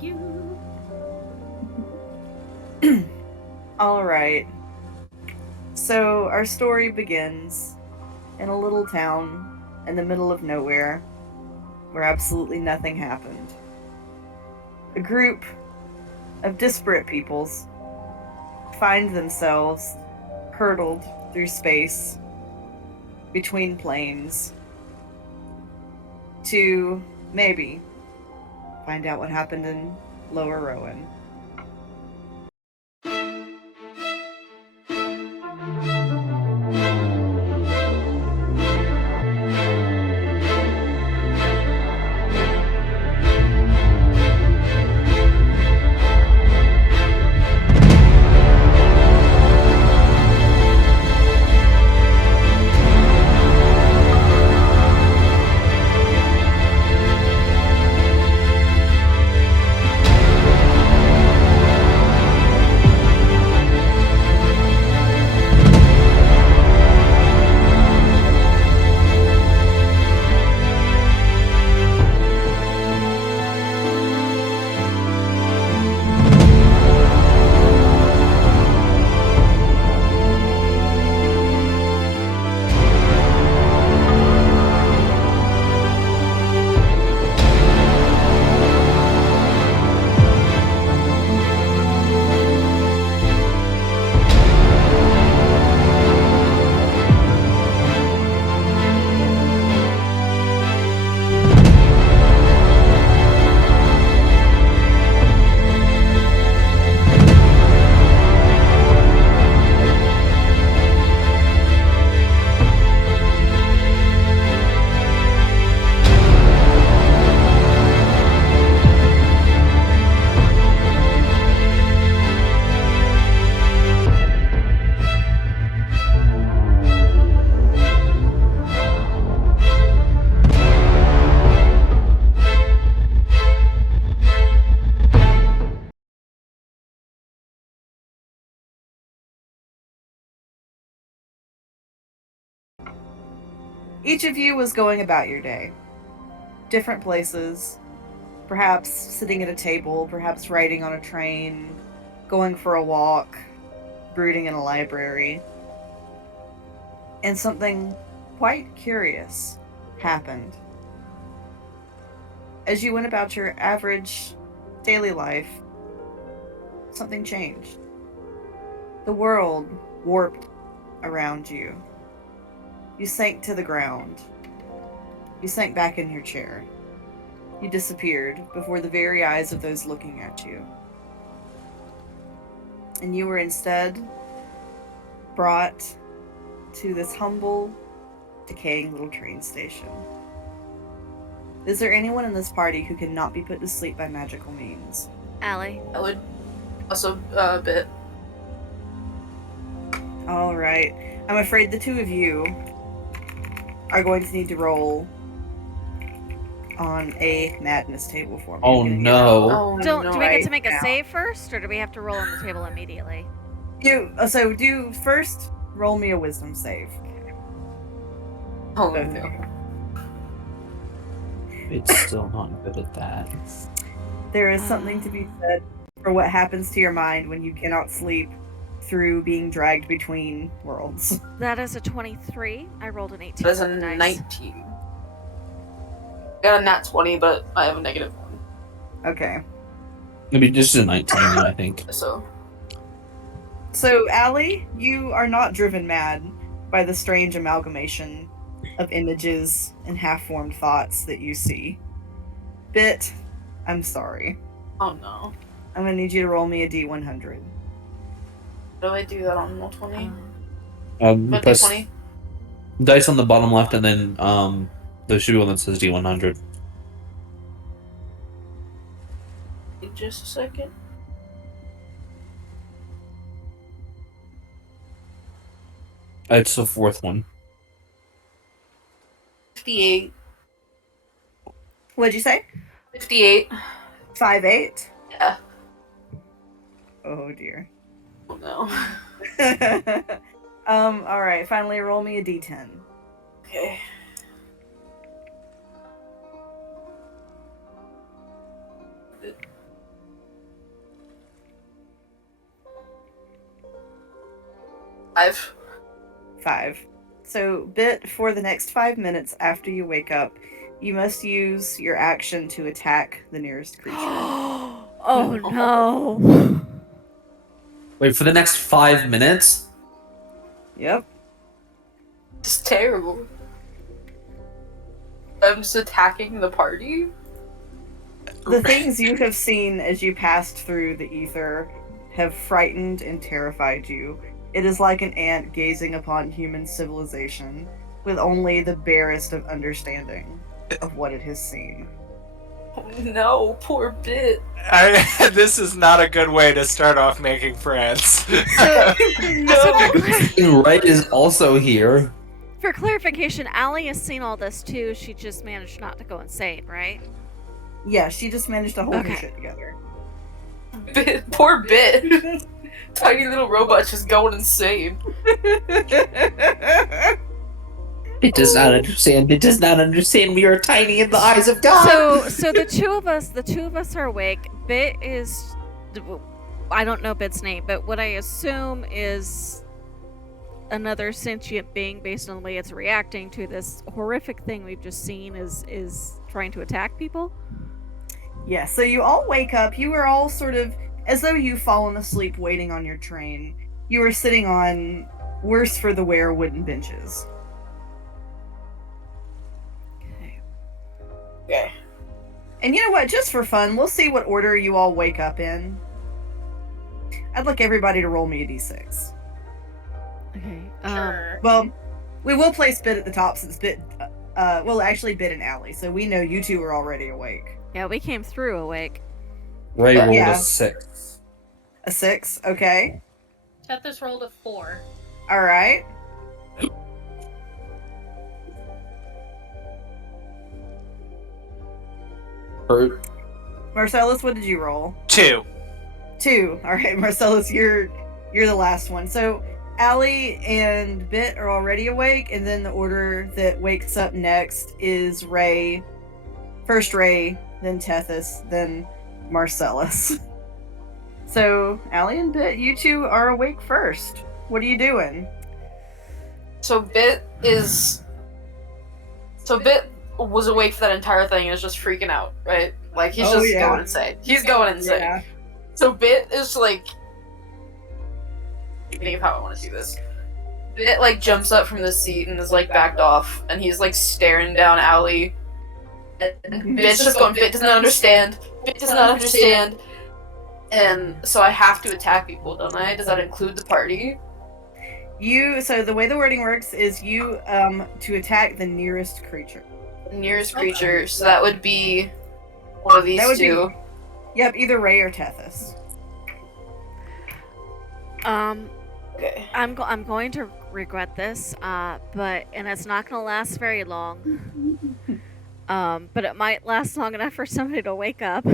Thank you. All right. So our story begins in a little town in the middle of nowhere where absolutely nothing happened. A group of disparate peoples find themselves hurtled through space between planes to maybe find out what happened in Lower Rowan. Each of you was going about your day. Different places, perhaps sitting at a table, perhaps riding on a train, going for a walk, brooding in a library. And something quite curious happened. As you went about your average daily life, something changed. The world warped around you. You sank to the ground. You sank back in your chair. You disappeared before the very eyes of those looking at you. And you were instead brought to this humble, decaying little train station. Is there anyone in this party who cannot be put to sleep by magical means? Allie. I would also bit. All right. I'm afraid the two of you are going to need to roll on a madness table for me. Oh no. Oh Do no. we get to make a save first, or do we have to roll on the table immediately? Do first roll me a wisdom save. Oh Both no. of you. It's still not good at that. There is something to be said for what happens to your mind when you cannot sleep through being dragged between worlds. That is a 23. I rolled an 18. That is a on the dice. 19. Got a nat 20, but I have a negative 1. Okay. Maybe just a 19, I think. So, Allie, you are not driven mad by the strange amalgamation of images and half-formed thoughts that you see. Bit, I'm sorry. Oh no. I'm gonna need you to roll me a D100. How do I do that on roll 20? Press 20? dice on the bottom left, and then there should be one that says D100. Just a second. It's the fourth one. 58. What'd you say? 58. 5'8"? Yeah. Oh dear. Oh no. Alright, finally roll me a D10. Okay. 5. 5. So, Bit, for the next 5 minutes after you wake up, you must use your action to attack the nearest creature. Oh no. Wait, for the next 5 minutes? Yep. It's terrible. I'm just attacking the party? The things you have seen as you passed through the ether have frightened and terrified you. It is like an ant gazing upon human civilization, with only the barest of understanding of what it has seen. Oh, no, poor Bit. This is not a good way to start off making friends. No. And Ray is also here. For clarification, Allie has seen all this too. She just managed not to go insane, right? Yeah, she just managed to hold her Okay. shit together. Bit, poor Bit. Tiny little robot's just going insane. It does not understand. It does not understand. We are tiny in the eyes of God. So the two of us are awake. Bit is, I don't know Bit's name, but what I assume is another sentient being based on the way it's reacting to this horrific thing we've just seen is trying to attack people. Yeah, so you all wake up. You are all sort of as though you've fallen asleep waiting on your train. You are sitting on worse for the wear wooden benches. Okay. Okay. And you know what? Just for fun, we'll see what order you all wake up in. I'd like everybody to roll me a d6. Okay. Sure. Well, we will place Bit at the top since Bit, well, actually Bit and Allie, so we know you two are already awake. Yeah, we came through awake. Ray rolled Yeah. a 6. A 6, okay. Tethys rolled a 4. All right. Bert. Marcellus, what did you roll? 2. 2. All right, Marcellus, you're the last one. So Allie and Bit are already awake, and then the order that wakes up next is Ray. First Ray, then Tethys, then Marcellus. So Allie and Bit, you two are awake first. What are you doing? So Bit was awake for that entire thing and is just freaking out, right? Like he's Oh, just yeah. going insane. He's going insane. Yeah. So Bit is like thinking of how I want to do this. Bit like jumps up from the seat and is like backed off, and he's like staring down Allie. And Bit's just going, Bit does not understand. Bit does not understand. And so I have to attack people, don't I? Does that include the party? So the way the wording works is you to attack the nearest creature. Nearest creature, so that would be one of these That would two. Yep, either Ray or Tethys. Okay. I'm going to regret this, but it's not going to last very long. But it might last long enough for somebody to wake up.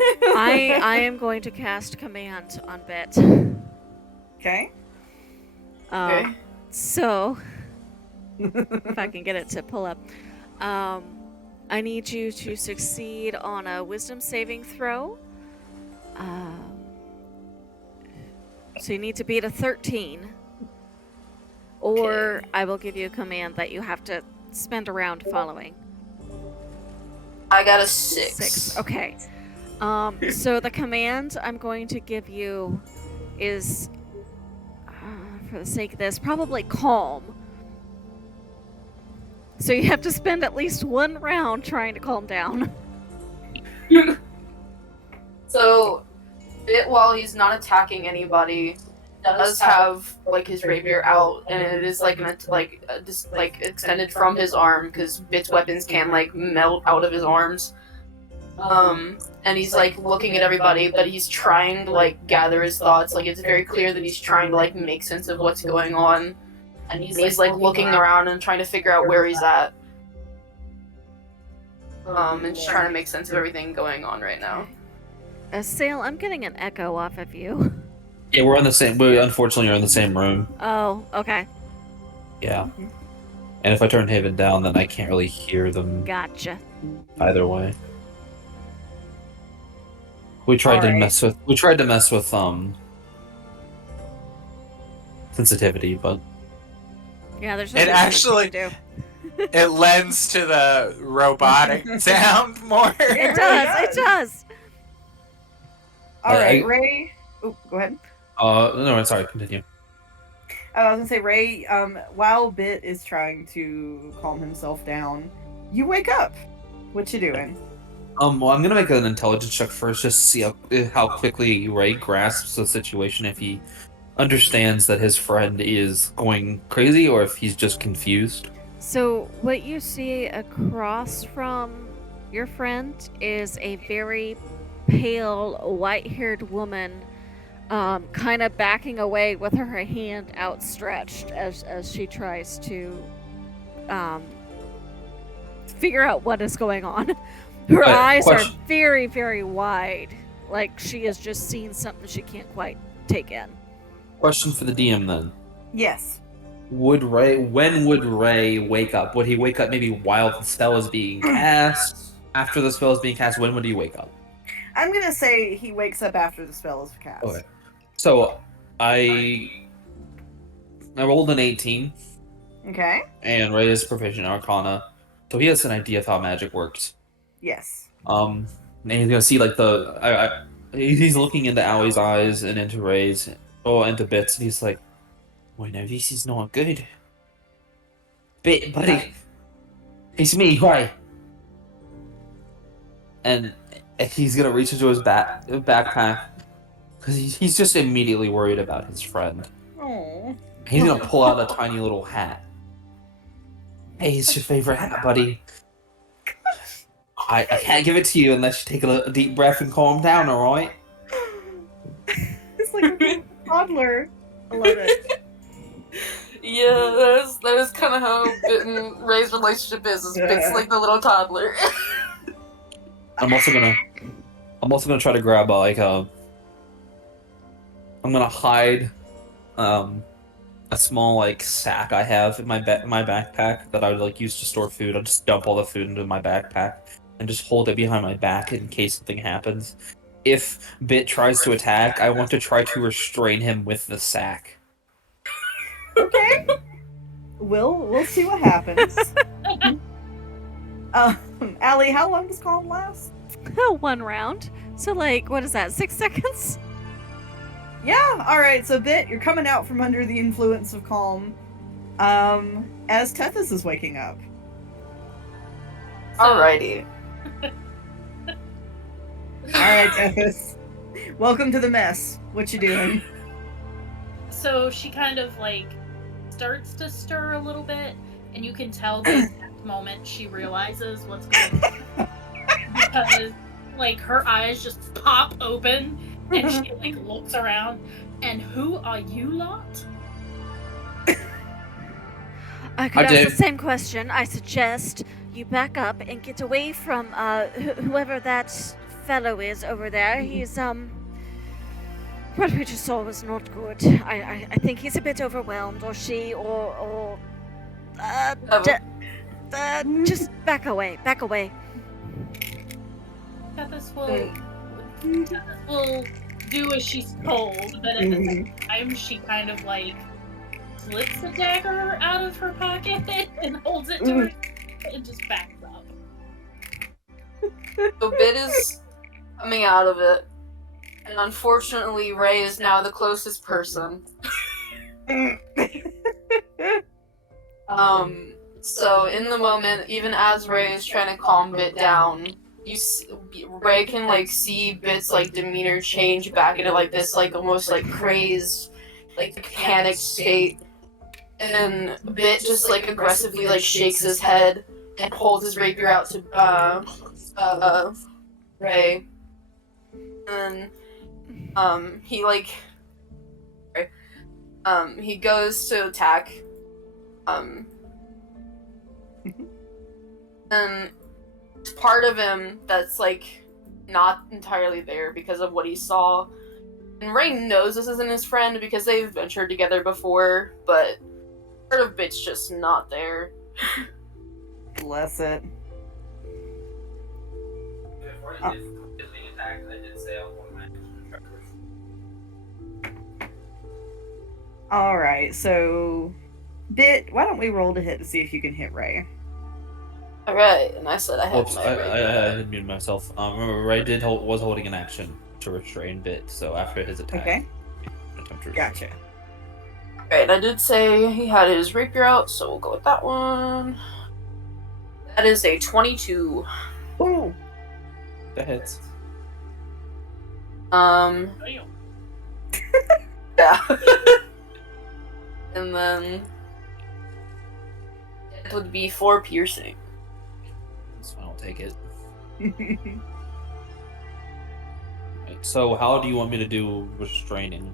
I am going to cast command on Bit. Okay. Okay. So if I can get it to pull up, I need you to succeed on a wisdom saving throw. So you need to beat a 13, or Okay. I will give you a command that you have to spend a round following. I got a 6. 6. Okay. So the command I'm going to give you is, for the sake of this, probably calm. So you have to spend at least one round trying to calm down. So, Bit, while he's not attacking anybody, does have like his rapier out, and it is like just like extended from his arm because Bit's weapons can like melt out of his arms. And he's like looking at everybody, but he's trying to like gather his thoughts. Like it's very clear that he's trying to like make sense of what's going on, and he's like looking around and trying to figure out where he's at. And just trying to make sense of everything going on right now. Sale, I'm getting an echo off of you. Yeah, we're on the same. We unfortunately are in the same room. Oh, okay. Yeah. And if I turn Haven down, then I can't really hear them Gotcha. either way. We tried to Alright. mess with sensitivity, but Yeah, there's no It reason actually- to do. It lends to the robotic sound more. It does. It does. All right, I- Ray. Oh, go ahead. no, sorry, continue. I was gonna say, Ray. While Bit is trying to calm himself down, you wake up. What you doing? Well, I'm gonna make an intelligence check first, just to see how quickly Ray grasps the situation, if he understands that his friend is going crazy, or if he's just confused. So, what you see across from your friend is a very pale, white-haired woman, kind of backing away with her hand outstretched as she tries to figure out what is going on. Her eyes question. are very, very wide, like she has just seen something she can't quite take in. Question for the DM then. Yes. When would Ray wake up? Would he wake up maybe while the spell is being cast? After the spell is being cast, when would he wake up? I'm gonna say he wakes up after the spell is cast. Okay. So, I rolled an 18, Okay. and Ray is proficient in Arcana, so he has an idea of how magic works. Yes. And he's gonna see like he's looking into Allie's eyes and into Ray's, into Bits, and he's like, "Wait, no, this is not good. Bit, buddy, it's me, Ray." And he's gonna reach into his backpack because he's just immediately worried about his friend. Oh. He's gonna pull out a tiny little hat. Hey, it's your favorite hat, buddy. I can't give it to you unless you take a deep breath and calm down, alright? It's like a little toddler. I love it. Yeah, that is kind of how Bit and Ray's relationship is Bit's like the little toddler. I'm also gonna try to grab I'm gonna hide a small like sack I have in my backpack that I would like use to store food. I'll just dump all the food into my backpack and just hold it behind my back in case something happens. If Bit tries to attack, I want to try to restrain him with the sack. Okay. We'll see what happens. Allie, how long does calm last? 1 round. So, like, what is that? 6 seconds? Yeah. All right. So, Bit, you're coming out from under the influence of calm. As Tethys is waking up. Alrighty. All right, Tethys. Welcome to the mess. What you doing? So she kind of like starts to stir a little bit, and you can tell the exact moment she realizes what's going on. Because like her eyes just pop open and she like looks around, and who are you lot? I could ask the same question. I suggest you back up and get away from whoever that fellow is over there. He's what we just saw was not good. I think he's a bit overwhelmed, or she, or just back away. Tethys will do as she's told, but at the same time she kind of like slips the dagger out of her pocket and holds it to her and just backs up. So Bit is coming out of it, and unfortunately Ray is now the closest person. So in the moment, even as Ray is trying to calm Bit down, Ray can like see Bit's like demeanor change back into like this like almost like crazed, like panicked state, and Bit just like aggressively like shakes his head and holds his rapier out to Ray, and he like he goes to attack, and there's part of him that's like not entirely there because of what he saw, and Ray knows this isn't his friend because they've ventured together before, but part of Bit's just not there. Bless it. Before he is being attacked, I did say I was one of my Alright, so Bit, why don't we roll to hit to see if you can hit Ray? Alright, and I said I had Oops, my I right. muted myself. Remember, Ray was holding an action to restrain Bit, so after his attack, Okay. attempt to restrain. Gotcha. Alright, I did say he had his rapier out, so we'll go with that one. That is a 22. Ooh. That hits. Damn. Yeah. And then it would be 4 piercing. So I'll take it. Right, so how do you want me to do restraining?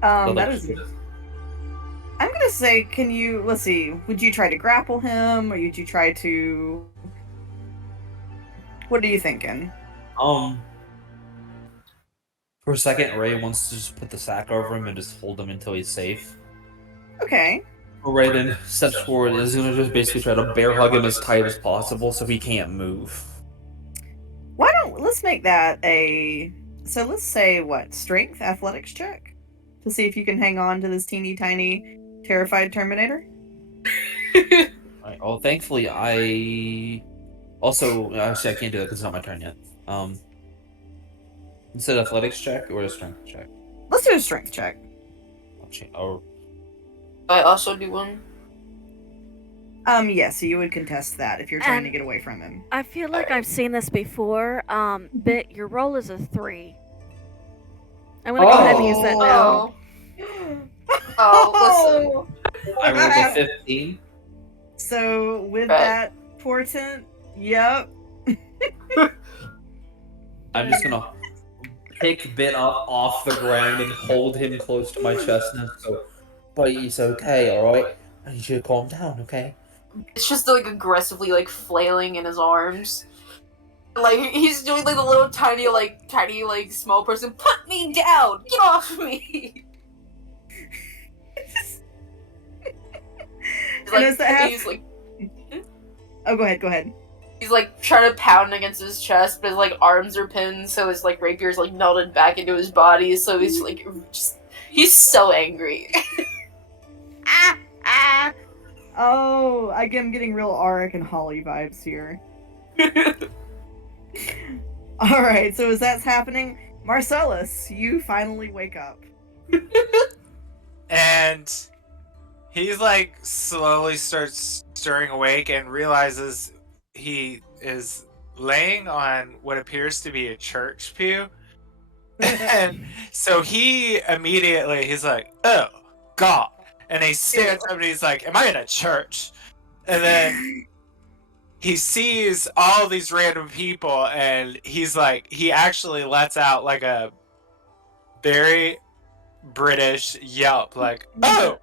That is. I'm gonna say, can you? Let's see. Would you try to grapple him, or would you try to? What are you thinking? For a second, Ray wants to just put the sack over him and just hold him until he's safe. Okay. Ray then steps forward and is gonna just basically try to bear hug him as tight as possible so he can't move. Let's make that a. So let's say what? Strength athletics check to see if you can hang on to this teeny tiny terrified Terminator. Right. Oh, thankfully I. Also, actually, I can't do that because it's not my turn yet. Instead of athletics check or a strength check? Let's do a strength check. Oh, I also do one. Yeah, so you would contest that if you're trying to And- get away from him. I feel like I've seen this before. Bit, your roll is a 3. I'm gonna go ahead and use that now. Oh, I rolled a 15. So with Right. that portent, yep. I'm just gonna pick Bit up off the ground and hold him close to my chest and go, "But it's okay, alright? I need you to calm down, okay?" it's just like aggressively like flailing in his arms. Like he's doing like the little tiny like small person. Put me down! Get off me! And as that he's like Oh, go ahead. he's like trying to pound against his chest, but his like arms are pinned, so his like rapier's like melted back into his body. So he's like he's so angry. Oh, I'm getting real Auric and Holly vibes here. Alright, so as that's happening, Marcellus, you finally wake up. And he's like slowly starts stirring awake and realizes he is laying on what appears to be a church pew. And so he's like, oh God. And he stands up and he's like, am I in a church? And then he sees all these random people and he's like, he actually lets out like a very British yelp, like, oh!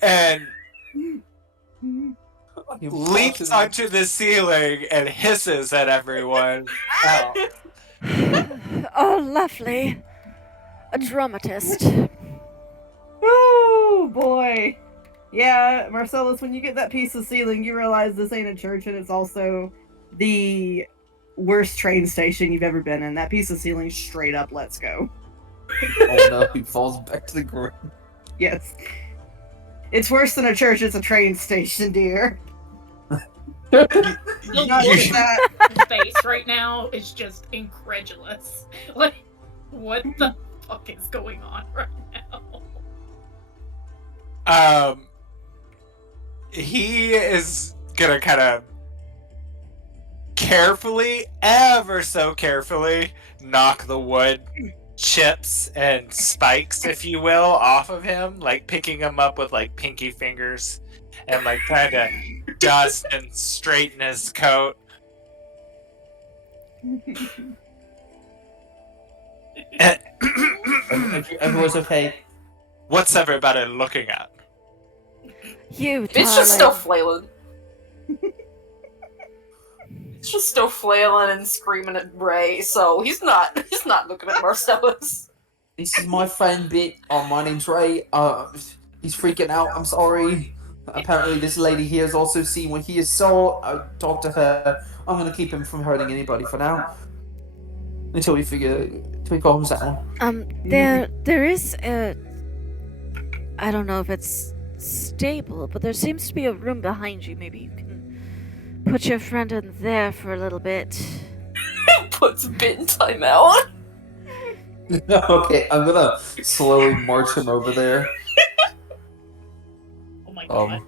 And leaps onto the ceiling and hisses at everyone. Oh. Oh, lovely. A dramatist. Oh boy. Yeah, Marcellus, when you get that piece of ceiling, you realize this ain't a church and it's also the worst train station you've ever been in. That piece of ceiling straight up lets go. Oh no, he falls back to the ground. Yes. It's worse than a church, it's a train station, dear. Look Not just that. his face right now is just incredulous. Like, what the fuck is going on right now? He is gonna kind of carefully, ever so carefully, knock the wood chips and spikes, if you will, off of him, like picking him up with like pinky fingers and like trying to dust and straighten his coat. Everyone's okay. What's everybody looking at? You, It's just still darling. flailing. It's just still flailing and screaming at Ray, so he's not looking at Marcellus. This is my friend Bit. Oh, my name's Ray. He's freaking out. I'm sorry. Apparently, this lady here has also seen what he has saw. I talked to her. I'm gonna keep him from hurting anybody for now. until we go home down. There is a. I don't know if it's stable, but there seems to be a room behind you. Maybe you can put your friend in there for a little bit. Puts Bit in timeout. Okay, I'm gonna slowly march him over there. Oh my god.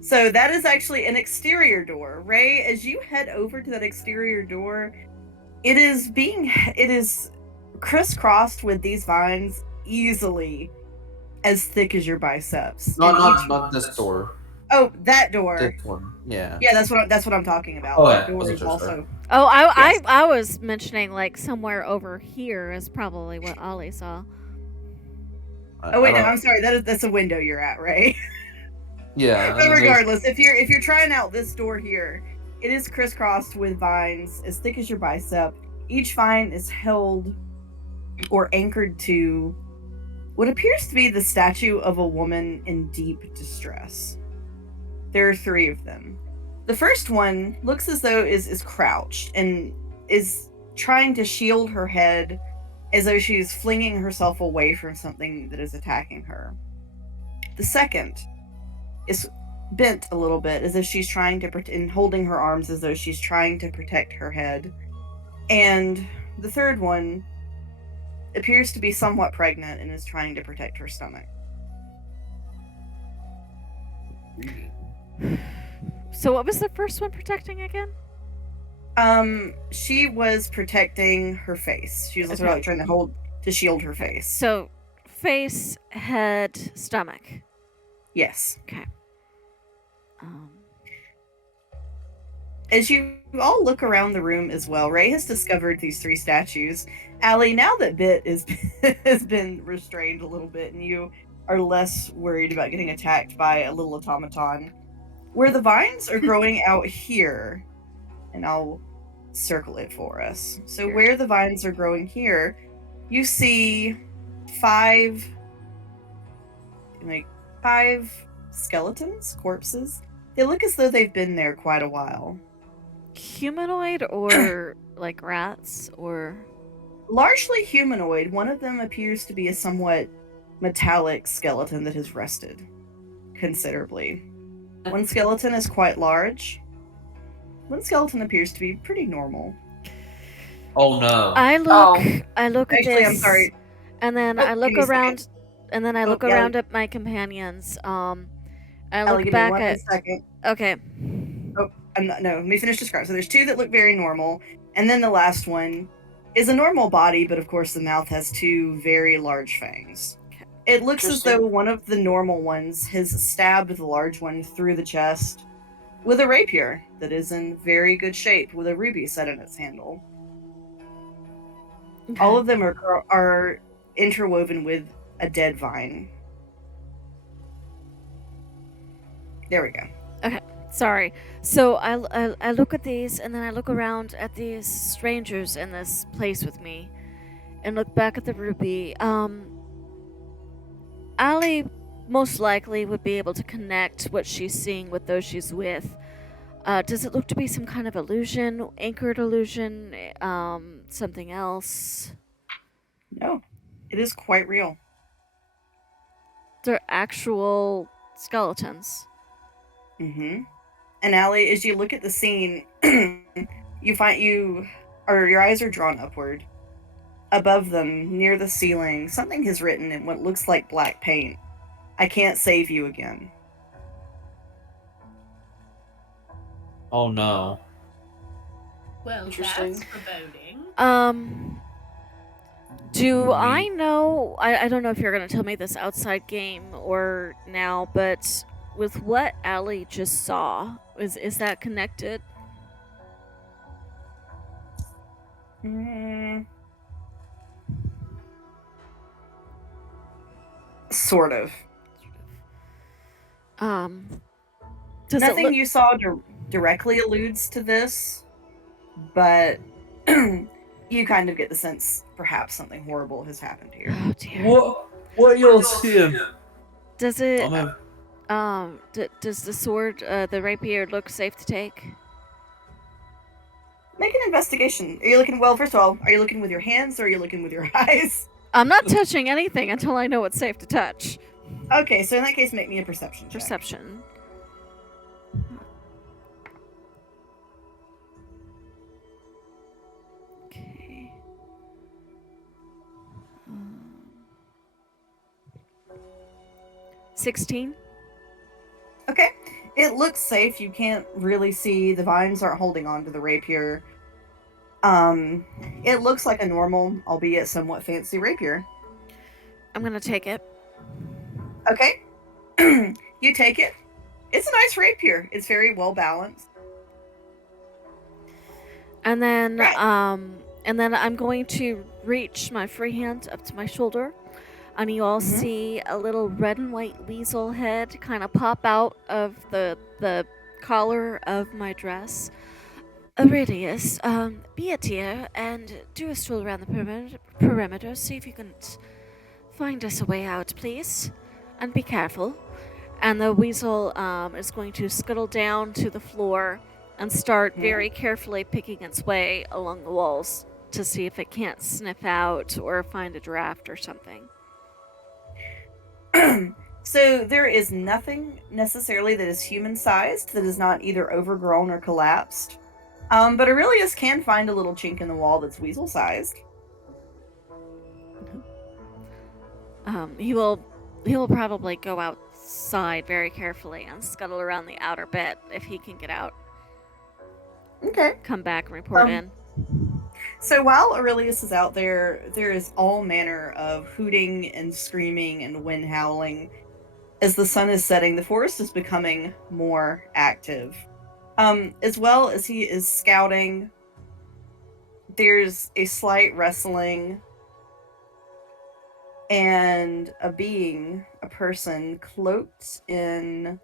So that is actually an exterior door. Ray, as you head over to that exterior door, it is crisscrossed with these vines easily as thick as your biceps. Not this door. Oh, that door. This one. Yeah. Yeah, that's what I'm talking about. Oh, That yeah. door Wasn't is sure, also. Oh, Yes. I was mentioning like somewhere over here is probably what Ollie saw. Oh wait, no, I'm sorry. That's a window you're at, right? Yeah. But regardless, if you're trying out this door here, it is crisscrossed with vines as thick as your bicep. Each vine is held or anchored to what appears to be the statue of a woman in deep distress. There are 3 of them. The first one looks as though is crouched and is trying to shield her head as though she is flinging herself away from something that is attacking her. The second is bent a little bit as if she's trying to and holding her arms as though she's trying to protect her head. And the third one appears to be somewhat pregnant and is trying to protect her stomach. So what was the first one protecting again? She was protecting her face. She was also like trying to shield her face. So face, head, stomach. Yes. Okay. As you all look around the room as well, Ray has discovered these 3 statues. Allie, now that Bit has been restrained a little bit and you are less worried about getting attacked by a little automaton, where the vines are growing out here, and I'll circle it for us. So where the vines are growing here, you see 5 skeletons, corpses. They look as though they've been there quite a while. Humanoid or like rats or largely humanoid. One of them appears to be a somewhat metallic skeleton that has rested considerably. One skeleton is quite large. One skeleton appears to be pretty normal. Oh no. I look Actually, at this. I'm sorry. And then Oh, I look give me a around second. and then I look yeah. around at my companions. I Ellie, look give back me one at second. Okay. No, let me finish describing. So there's 2 that look very normal, and then the last one is a normal body, but of course the mouth has 2 very large fangs. It looks as though one of the normal ones has stabbed the large one through the chest with a rapier that is in very good shape with a ruby set in its handle. Okay. All of them are interwoven with a dead vine. There we go. Sorry. So I look at these and then I look around at these strangers in this place with me and look back at the ruby. Allie most likely would be able to connect what she's seeing with those she's with. Does it look to be some kind of illusion, anchored illusion, something else? No, it is quite real. They're actual skeletons. Mm-hmm. And Allie, as you look at the scene, you find your eyes are drawn upward. Above them, near the ceiling, something has written in what looks like black paint. I can't save you again. Oh no. Well, Interesting. that's foreboding. Do I know? I don't know if you're gonna tell me this outside game or now, but with what Allie just saw, is that connected? Sort of. Does Nothing it look? you saw directly alludes to this, but you kind of get the sense perhaps something horrible has happened here. Oh dear. What you're seeing? Does it? I'm Does the sword, the rapier, look safe to take? Make an investigation. Are you looking, well, first of all, are you looking with your hands or are you looking with your eyes? I'm not touching anything until I know it's safe to touch. Okay, so in that case, make me a perception check. Perception. Okay. 16. Okay. It looks safe. You can't really see. The vines aren't holding on to the rapier. It looks like a normal, albeit somewhat fancy rapier. I'm gonna take it. Okay. You take it. It's a nice rapier. It's very well balanced. And then, Right. and then I'm going to reach my free hand up to my shoulder, and you all see a little red and white weasel head kind of pop out of the collar of my dress. Aurelius, be a dear and do a stroll around the perimeter. See if you can find us a way out, please, and be careful. And the weasel is going to scuttle down to the floor and start very carefully picking its way along the walls to see if it can't sniff out or find a draft or something. So there is nothing necessarily that is human-sized that is not either overgrown or collapsed. But Aurelius can find a little chink in the wall that's weasel-sized. He will probably go outside very carefully and scuttle around the outer bit if he can get out. Okay. Come back and report in. So while Aurelius is out there, there is all manner of hooting and screaming and wind howling. As the sun is setting, the forest is becoming more active. As well as he is scouting, there's a slight rustling and a person cloaked in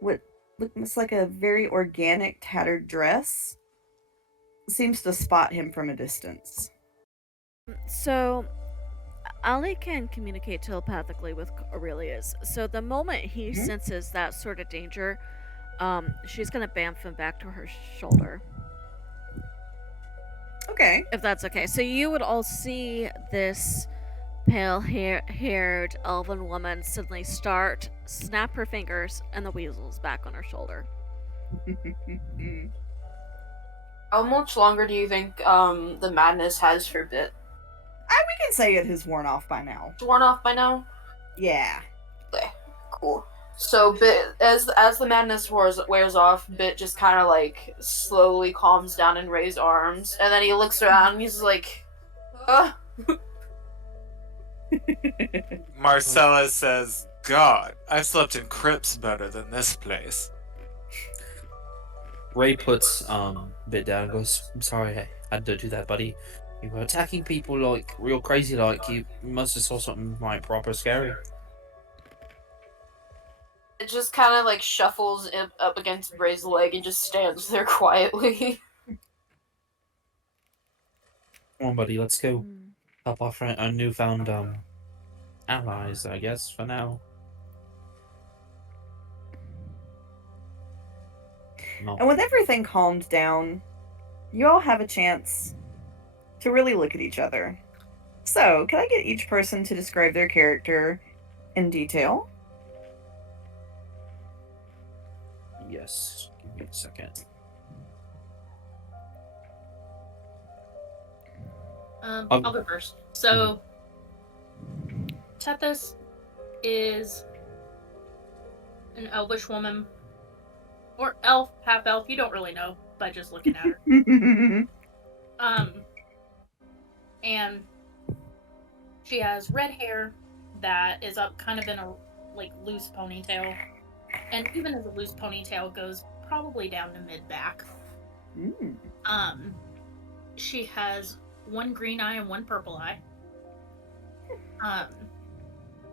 what looks like a very organic tattered dress seems to spot him from a distance. So Ali can communicate telepathically with Aurelius. So the moment he senses that sort of danger, she's gonna bamf him back to her shoulder. Okay. If that's okay. So you would all see this pale-haired elven woman suddenly snap her fingers, and the weasel's back on her shoulder. How much longer do you think the madness has for Bit? We can say it has worn off by now. It's worn off by now? Yeah. Okay, cool. So Bit, as the madness wears off, Bit just kind of like slowly calms down and raises arms, and then he looks around and he's like, Marcella says, God, I've slept in crypts better than this place. Ray puts Bit down and goes, I'm sorry, I had to do that, buddy. You were attacking people like real crazy, like you must have saw something like proper scary. It just kind of like shuffles up against Ray's leg and just stands there quietly. Come on, buddy, let's go help our newfound allies, I guess, for now. No. And with everything calmed down, you all have a chance to really look at each other. So, can I get each person to describe their character in detail? Yes, give me a second. I'll go first. So, Tethys is an elvish woman, or elf, half elf. You don't really know by just looking at her. And she has red hair that is up kind of in a like loose ponytail, and even as a loose ponytail goes probably down to mid back. She has one green eye and one purple eye.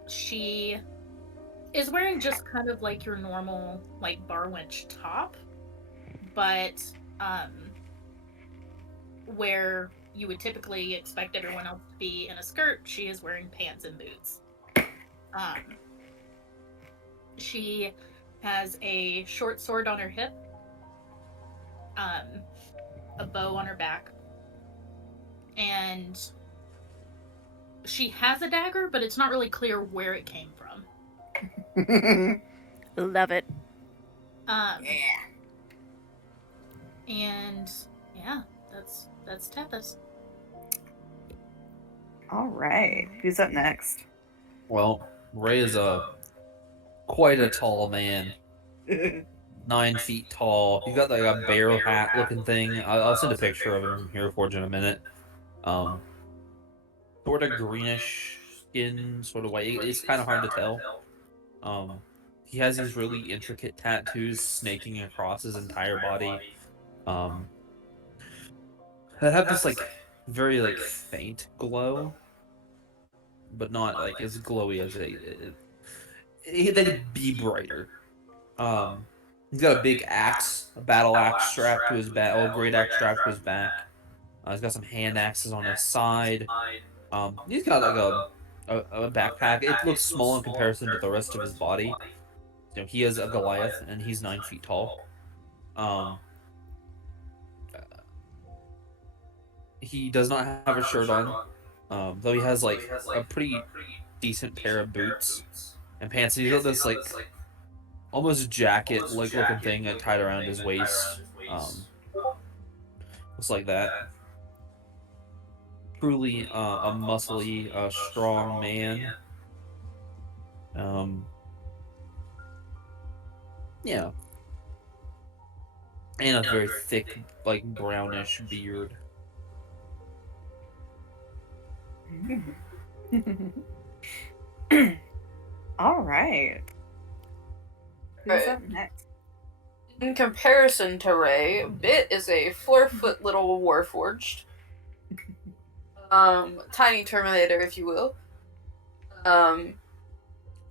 She is wearing just kind of like your normal like bar wench top, but where you would typically expect everyone else to be in a skirt, she is wearing pants and boots. She has a short sword on her hip. a bow on her back. And she has a dagger, but it's not really clear where it came from. Love it. Yeah. And yeah, that's Tethys. All right. Who's up next? Well, Ray is quite a tall man, 9 feet tall. He's got like a bear hat looking thing. I'll send a picture of him here for you in a minute. Sort of greenish skin, sort of white. It's kind of hard to tell. He has these really intricate tattoos snaking across his entire body. That have this like very like faint glow, but not like as glowy as they'd be brighter. He's got a big axe, a battle axe strapped to his back, a great axe strapped to his back. He's got some hand axes on his side. He's got like a backpack. It looks small in comparison to the rest of his body. You know, he is a Goliath, and he's 9 feet tall. He does not have a shirt on, though he has like a pretty decent pair of boots and pants. And he's got this like almost jacket like looking thing tied around his waist. Looks like that. Truly a muscly, strong man. Yeah. And a very thick, like, brownish beard. All right. Who's Right. up next? In comparison to Ray, Bit is a 4-foot little warforged. Tiny Terminator, if you will.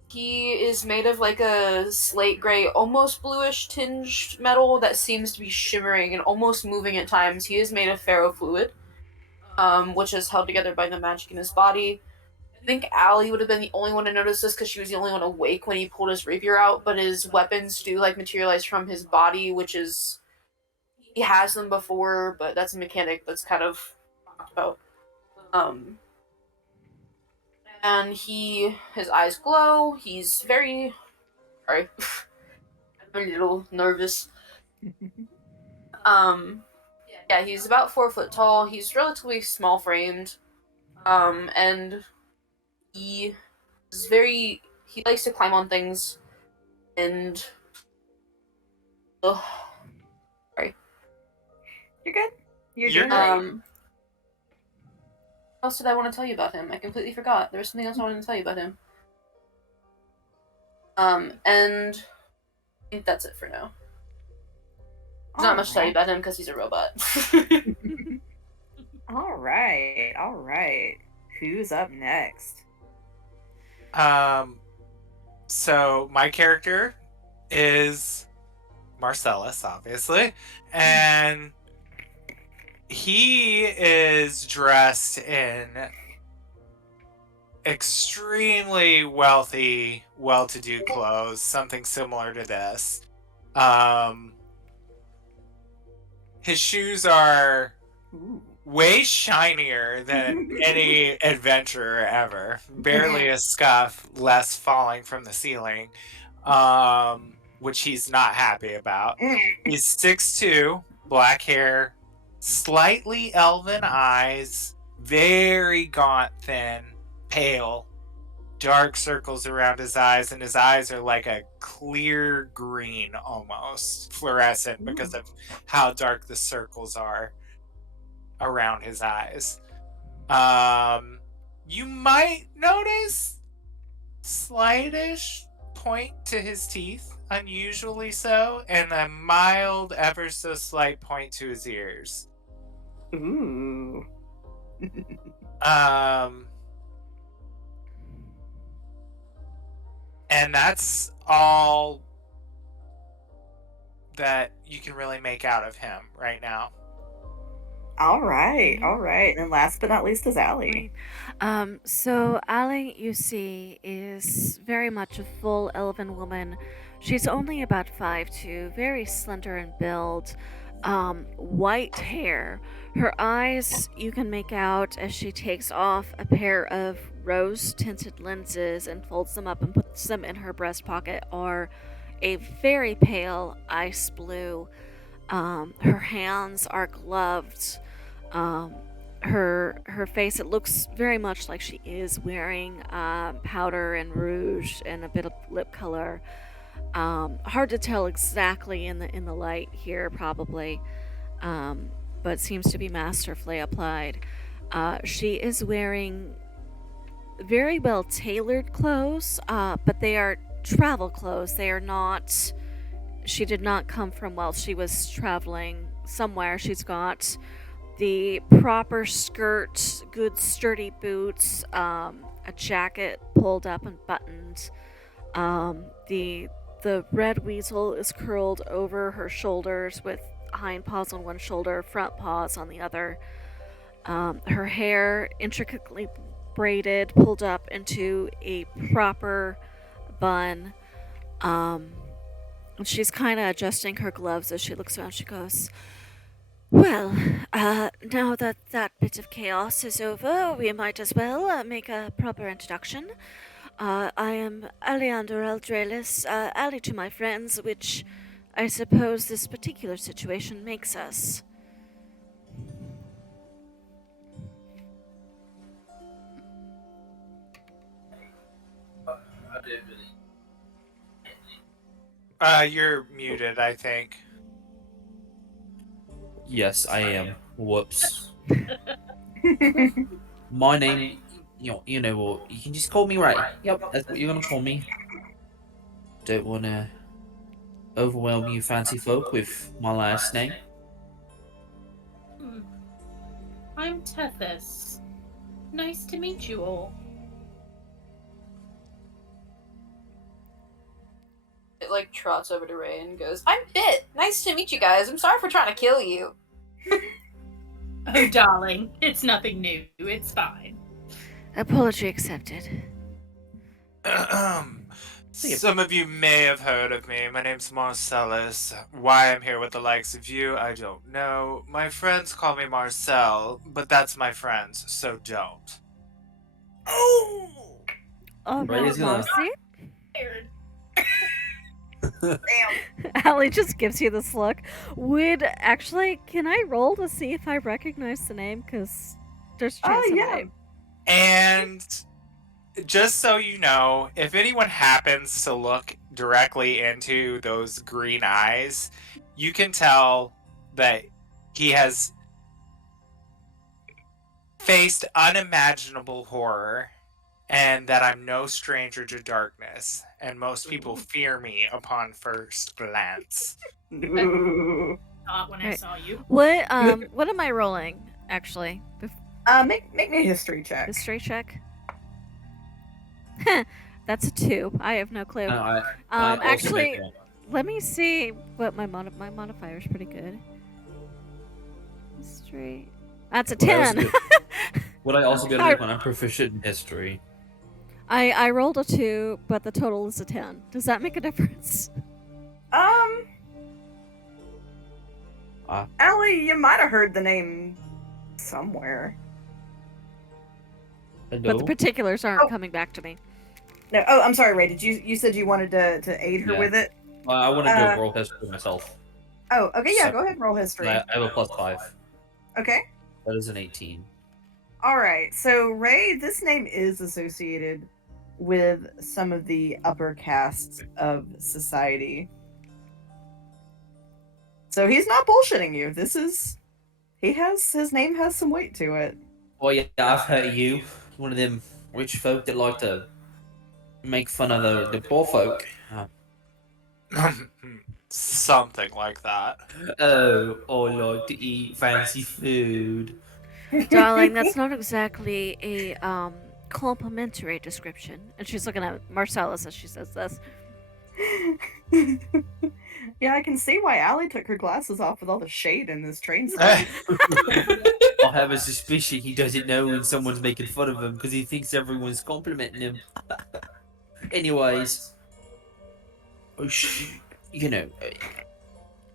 He is made of like a slate gray, almost bluish tinged metal that seems to be shimmering and almost moving at times. He is made of ferrofluid, which is held together by the magic in his body. I think Allie would have been the only one to notice this because she was the only one awake when he pulled his rapier out, but his weapons do like materialize from his body, which is... he has them before, but that's a mechanic that's kind of talked about. And his eyes glow, he's very... sorry. I'm a little nervous. Yeah, he's about 4 foot tall, he's relatively small framed, and he likes to climb on things, and... sorry. You're good. You're You're good. good. What else did I want to tell you about him? I completely forgot. There was something else I wanted to tell you about him. And I think that's it for now. There's not much to tell you about him because he's a robot. All right. Who's up next? So my character is Marcellus, obviously, and he is dressed in extremely wealthy, well-to-do clothes, something similar to this. His shoes are way shinier than any adventurer ever. Barely a scuff, less falling from the ceiling, which he's not happy about. He's 6'2", black hair, slightly elven eyes, very gaunt, thin, pale, dark circles around his eyes, and his eyes are like a clear green, almost fluorescent, because of how dark the circles are around his eyes. You might notice slightish point to his teeth, unusually so, and a mild, ever so slight point to his ears. Ooh. And that's all that you can really make out of him right now. All right. And last but not least is Allie. So Allie, you see, is very much a full elven woman. She's only about 5'2", very slender in build. white hair. Her eyes, you can make out as she takes off a pair of rose-tinted lenses and folds them up and puts them in her breast pocket, are a very pale ice blue. Her hands are gloved. Her face, it looks very much like she is wearing powder and rouge and a bit of lip color. Hard to tell exactly in the light here, probably, but seems to be masterfully applied. She is wearing very well tailored clothes, but they are travel clothes. They are not. She did not come from while she was traveling somewhere. She's got the proper skirt, good sturdy boots, a jacket pulled up and buttoned. The red weasel is curled over her shoulders with hind paws on one shoulder, front paws on the other. Her hair intricately braided, pulled up into a proper bun. She's kind of adjusting her gloves as she looks around. She goes, "Well, now that that bit of chaos is over, we might as well make a proper introduction. I am Aleander Eldralis, ally to my friends, which I suppose this particular situation makes us." You're muted, I think. Yes, I am. Whoops. My name, you know what? You can just call me Ray. Yep, that's what you're gonna call me. Don't wanna overwhelm you fancy folk with my last name. I'm Tethys. Nice to meet you all. It like trots over to Ray and goes, "I'm Bit. Nice to meet you guys. I'm sorry for trying to kill you." Oh, darling, it's nothing new. It's fine. Apology accepted. Some of you may have heard of me. My name's Marcellus. Why I'm here with the likes of you, I don't know. My friends call me Marcel, but that's my friends, so don't. Oh, Ray's gonna- Marcy? Weird. Damn. Allie just gives you this look. Can I roll to see if I recognize the name? Because there's a chance yeah. I might. And just so you know, if anyone happens to look directly into those green eyes, you can tell that he has faced unimaginable horror and that I'm no stranger to darkness, and most people fear me upon first glance. Ooh. Not when I Right. saw you. What am I rolling, actually? Make me a history check. History check? That's a 2. I have no clue. I also Actually, make one. let me see what my modifier is pretty good. History. That's a What I also 10. do- What I also get is when I'm proficient in history. I rolled a 2, but the total is a 10. Does that make a difference? Allie, you might have heard the name somewhere. But Hello? the particulars aren't Oh. coming back to me. No, I'm sorry, Ray. You said you wanted to aid her Yeah. with it? I want to do roll history myself. Oh, okay, yeah, So- go ahead and roll history. I have a +5. Okay. That is an 18. All right. So, Ray, this name is associated with some of the upper castes of society. So he's not bullshitting you. His name has some weight to it. Well, yeah, I've heard of you. One of them rich folk that like to make fun of the poor folk. Something like that. Oh, I like to eat fancy food. Darling, that's not exactly a complimentary description. And she's looking at Marcellus as she says this. Yeah, I can see why Allie took her glasses off with all the shade in this train station. I have a suspicion he doesn't know when someone's making fun of him because he thinks everyone's complimenting him. Anyways, you know,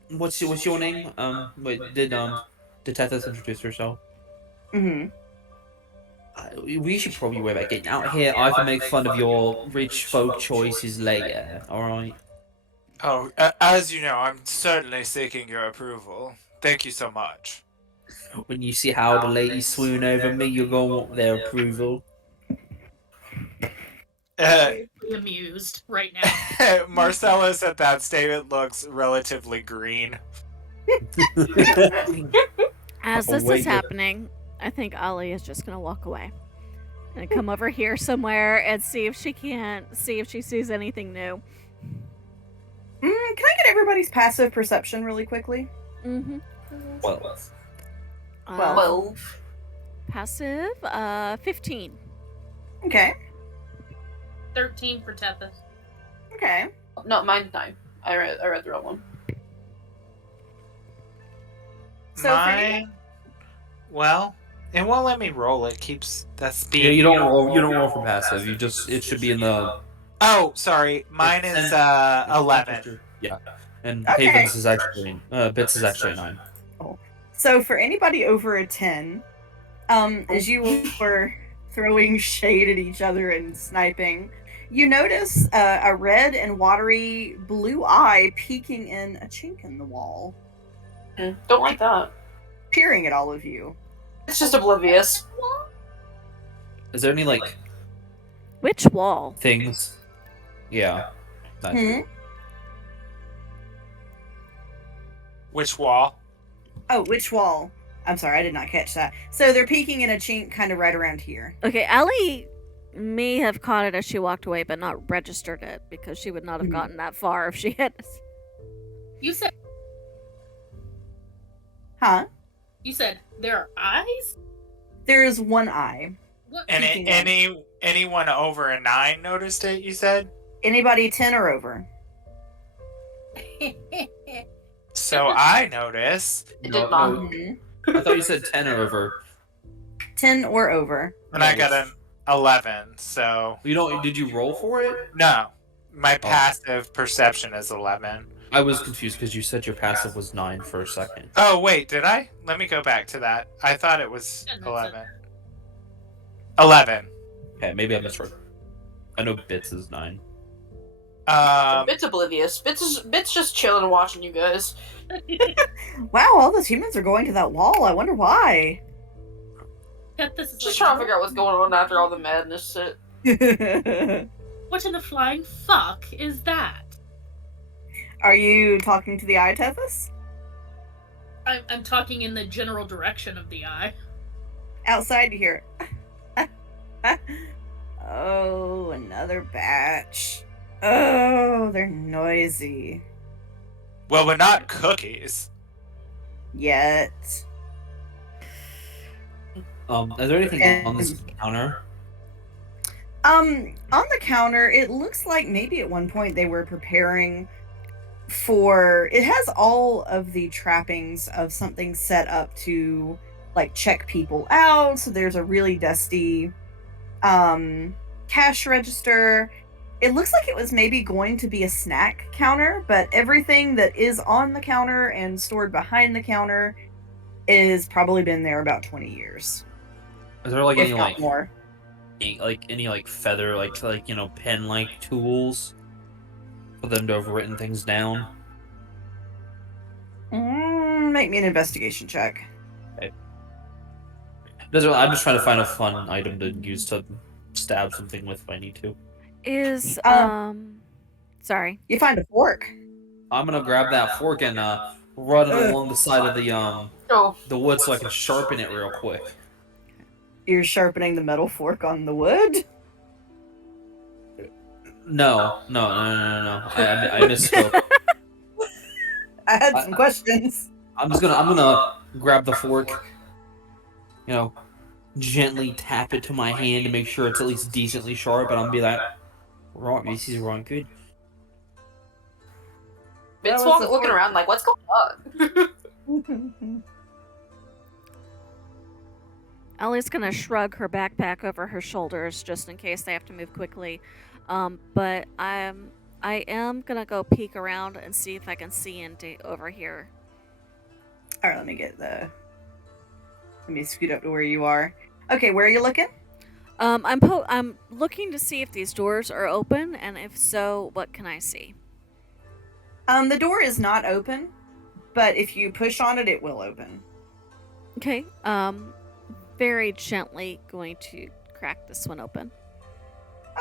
what's your name? Wait, did Tethys introduce herself? Mm-hmm. We should probably worry about getting out here. I can make fun of your rich folk choices later. All right. Oh, as you know, I'm certainly seeking your approval. Thank you so much. When you see how the ladies swoon over me, you're gonna want their approval. Really amused right now. Marcellus at that statement looks relatively green. As Oh, this wait, is yeah. happening, I think Ollie is just gonna walk away and come over here somewhere and see if she sees anything new. Can I get everybody's passive perception really quickly? Mm-hmm. Well, Well, Passive, 15. okay. 13 for Tethys. Okay. No, mine's 9. I read the wrong one. So for you- Mine. Well, it won't let me roll. It keeps that speed. yeah, you don't roll. You don't roll for passive. You just it should be in the. Oh, sorry. Mine is 11. Yeah, and Okay. Havens is actually Bits is actually 9. So for anybody over a 10, as you were throwing shade at each other and sniping, you notice a red and watery blue eye peeking in a chink in the wall, Don't like that. peering at all of you. It's just oblivious. Is there any like Which wall? things? Yeah. That- Hmm? Which wall? Oh, which wall? I'm sorry, I did not catch that. So they're peeking in a chink kind of right around here. Okay, Allie may have caught it as she walked away, but not registered it because she would not have Mhm. gotten that far if she had. You said Huh? there are eyes? There is one eye. What? And Speaking of- anyone over a 9 noticed it, you said? Anybody 10 or over? So I notice. It No, did not. no. Mhm. I thought you said 10 or over. 10 or over. And I got an 11, so. You don't? Did you roll for it? No. My passive perception is 11. I was confused because you said your passive was 9 for a second. Oh, wait, did I? Let me go back to that. I thought it was Yeah, that's 11. 11. Okay, maybe I misread. I know Bits is 9. Bit's oblivious. Bit's just chilling and watching you guys. Wow, all those humans are going to that wall. I wonder why. Tethys is Just like, trying to figure out what's going on after all the madness shit. what in the flying fuck is that? Are you talking to the eye, Tethys? I'm talking in the general direction of the eye. Outside you hear it. Oh, another batch. Oh, they're noisy. Well, we're not cookies. Yet. Is there anything on this counter? On the counter, it looks like maybe at one point they were preparing for. It has all of the trappings of something set up to like check people out. So there's a really dusty cash register. It looks like it was maybe going to be a snack counter, but everything that is on the counter and stored behind the counter is probably been there about 20 years. Is there like If any not like more. any like feather like you know pen like tools for them to have written things down? Make me an investigation check. I'm just trying to find a fun item to use to stab something with if I need to. Is sorry. You find a fork. I'm gonna grab that fork and run it along the side of Oh, the wood so I can sharpen it real quick. You're sharpening the metal fork on the wood? No. I misspoke. I had some questions. I'm gonna grab the fork, you know, gently tap it to my hand to make sure it's at least decently sharp, and I'll be like, right, this is right good. Bit's That was a looking fork. around like, what's going on? Ellie's gonna shrug her backpack over her shoulders just in case they have to move quickly. But I am gonna go peek around and see if I can see into over here. All right, let me scoot up to where you are. Okay, where are you looking? I'm looking to see if these doors are open, and if so, what can I see? The door is not open, but if you push on it, it will open. Okay. Very gently going to crack this one open.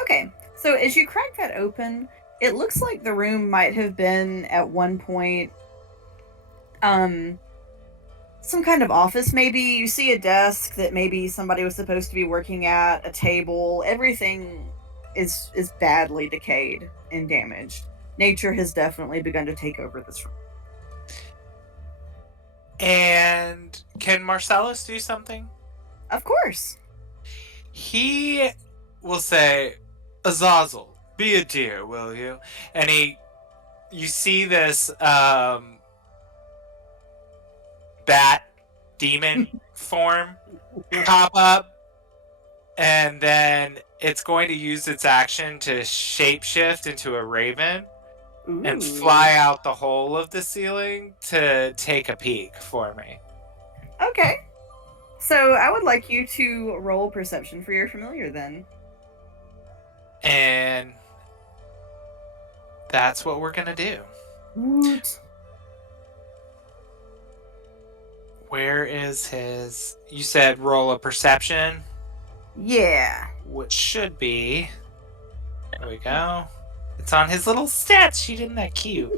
Okay, so as you crack that open, it looks like the room might have been at one point some kind of office maybe. You see a desk that maybe somebody was supposed to be working at, a table. Everything is badly decayed and damaged. Nature has definitely begun to take over this room. And can Marcellus do something? Of course. He will say, Azazel, be a dear, will you? And you see this bat demon form pop up, and then it's going to use its action to shapeshift into a raven and fly out the hole of the ceiling to take a peek for me. Okay. So I would like you to roll perception for your familiar then. And that's what we're gonna do. Woot. Where is his... You said roll a perception? Yeah. Which should be... There we go. It's on his little stats sheet. Isn't that cute?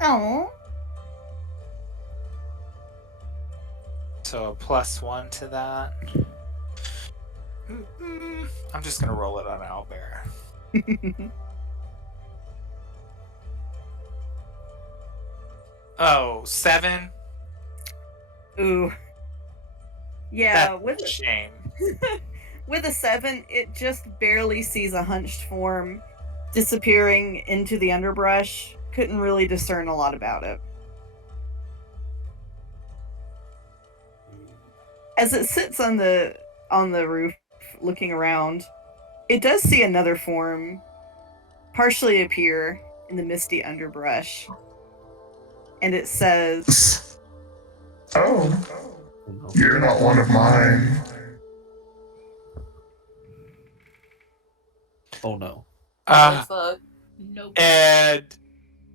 Oh. So a +1 to that. I'm just gonna roll it on Owlbear. Oh, 7? Ooh. Yeah, That's with a shame. with a 7, it just barely sees a hunched form disappearing into the underbrush. Couldn't really discern a lot about it. As it sits on the roof looking around, it does see another form partially appear in the misty underbrush. And it says, Oh, you're not one of mine. Oh no. Fuck. Nope. And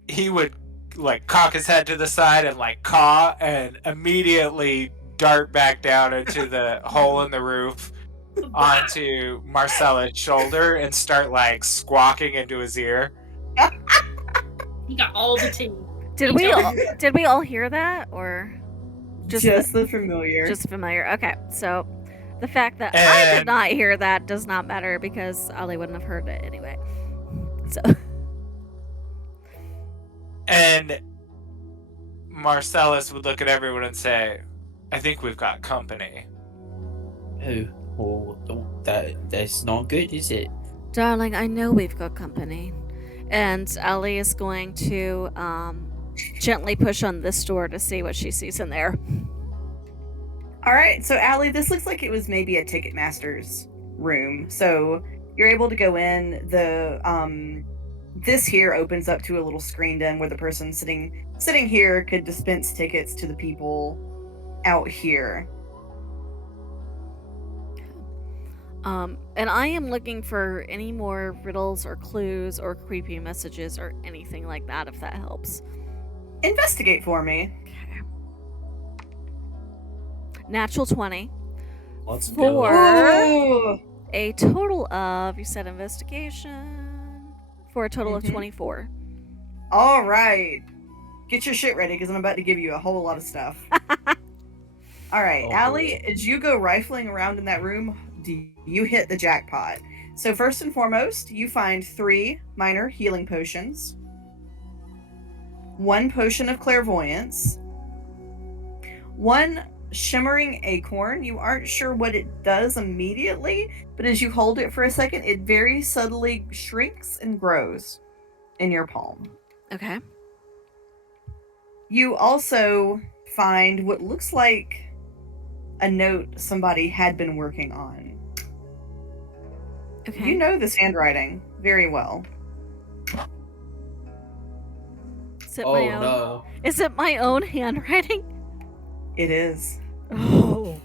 he would like cock his head to the side and like caw and immediately dart back down into the hole in the roof onto Marcella's shoulder and start like squawking into his ear. He got all the tea. Did we all hear that, or just the familiar. just familiar? Okay, so the fact that I did not hear that does not matter because Ali wouldn't have heard it anyway. So. And Marcellus would look at everyone and say, I think we've got company. Oh, that's not good, is it? Darling, I know we've got company. And Ali is going to gently push on this door to see what she sees in there. Alright, so Allie, this looks like it was maybe a Ticketmaster's room. So you're able to go in. This here opens up to a little screened in where the person sitting here could dispense tickets to the people out here. And I am looking for any more riddles or clues or creepy messages or anything like that, if that helps. Investigate for me. Okay. Natural 20. Let's For Ooh. a total of, you said investigation, for a total of 24. All right. Get your shit ready because I'm about to give you a whole lot of stuff. All right, Oh, Allie, boy. as you go rifling around in that room, you hit the jackpot. So first and foremost, you find 3 minor healing potions, 1 potion of clairvoyance, 1 shimmering acorn. You aren't sure what it does immediately, but as you hold it for a second, it very subtly shrinks and grows in your palm. Okay. You also find what looks like a note somebody had been working on. Okay. You know this handwriting very well. Is it Oh my own? no. Is it my own handwriting? It is. Oh.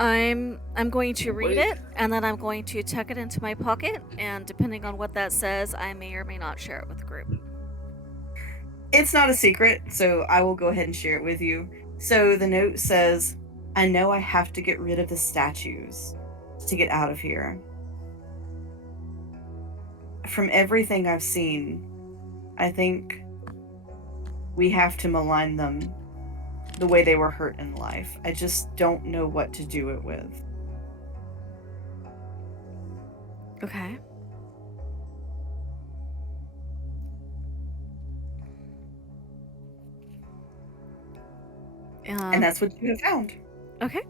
I'm going to read Wait. it, and then I'm going to tuck it into my pocket, and depending on what that says, I may or may not share it with the group. It's not a secret, so I will go ahead and share it with you. So the note says, I know I have to get rid of the statues to get out of here. From everything I've seen, I think we have to malign them the way they were hurt in life. I just don't know what to do it with. Okay. And that's what you have found. Okay.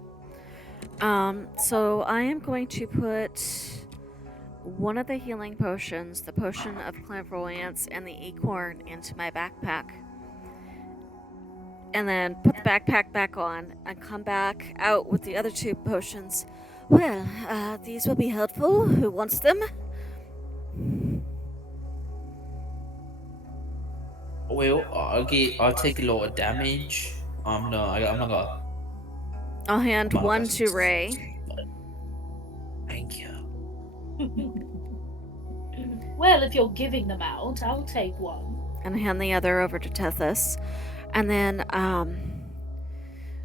So I am going to put one of the healing potions, the potion of clairvoyance, and the acorn into my backpack. And then put the backpack back on and come back out with the other 2 potions. Well, these will be helpful. Who wants them? Well, I take a lot of damage. I'm not gonna. I'll hand Come on, one guys. to Ray. Thank you. Well, if you're giving them out, I'll take one. And hand the other over to Tethys. And then,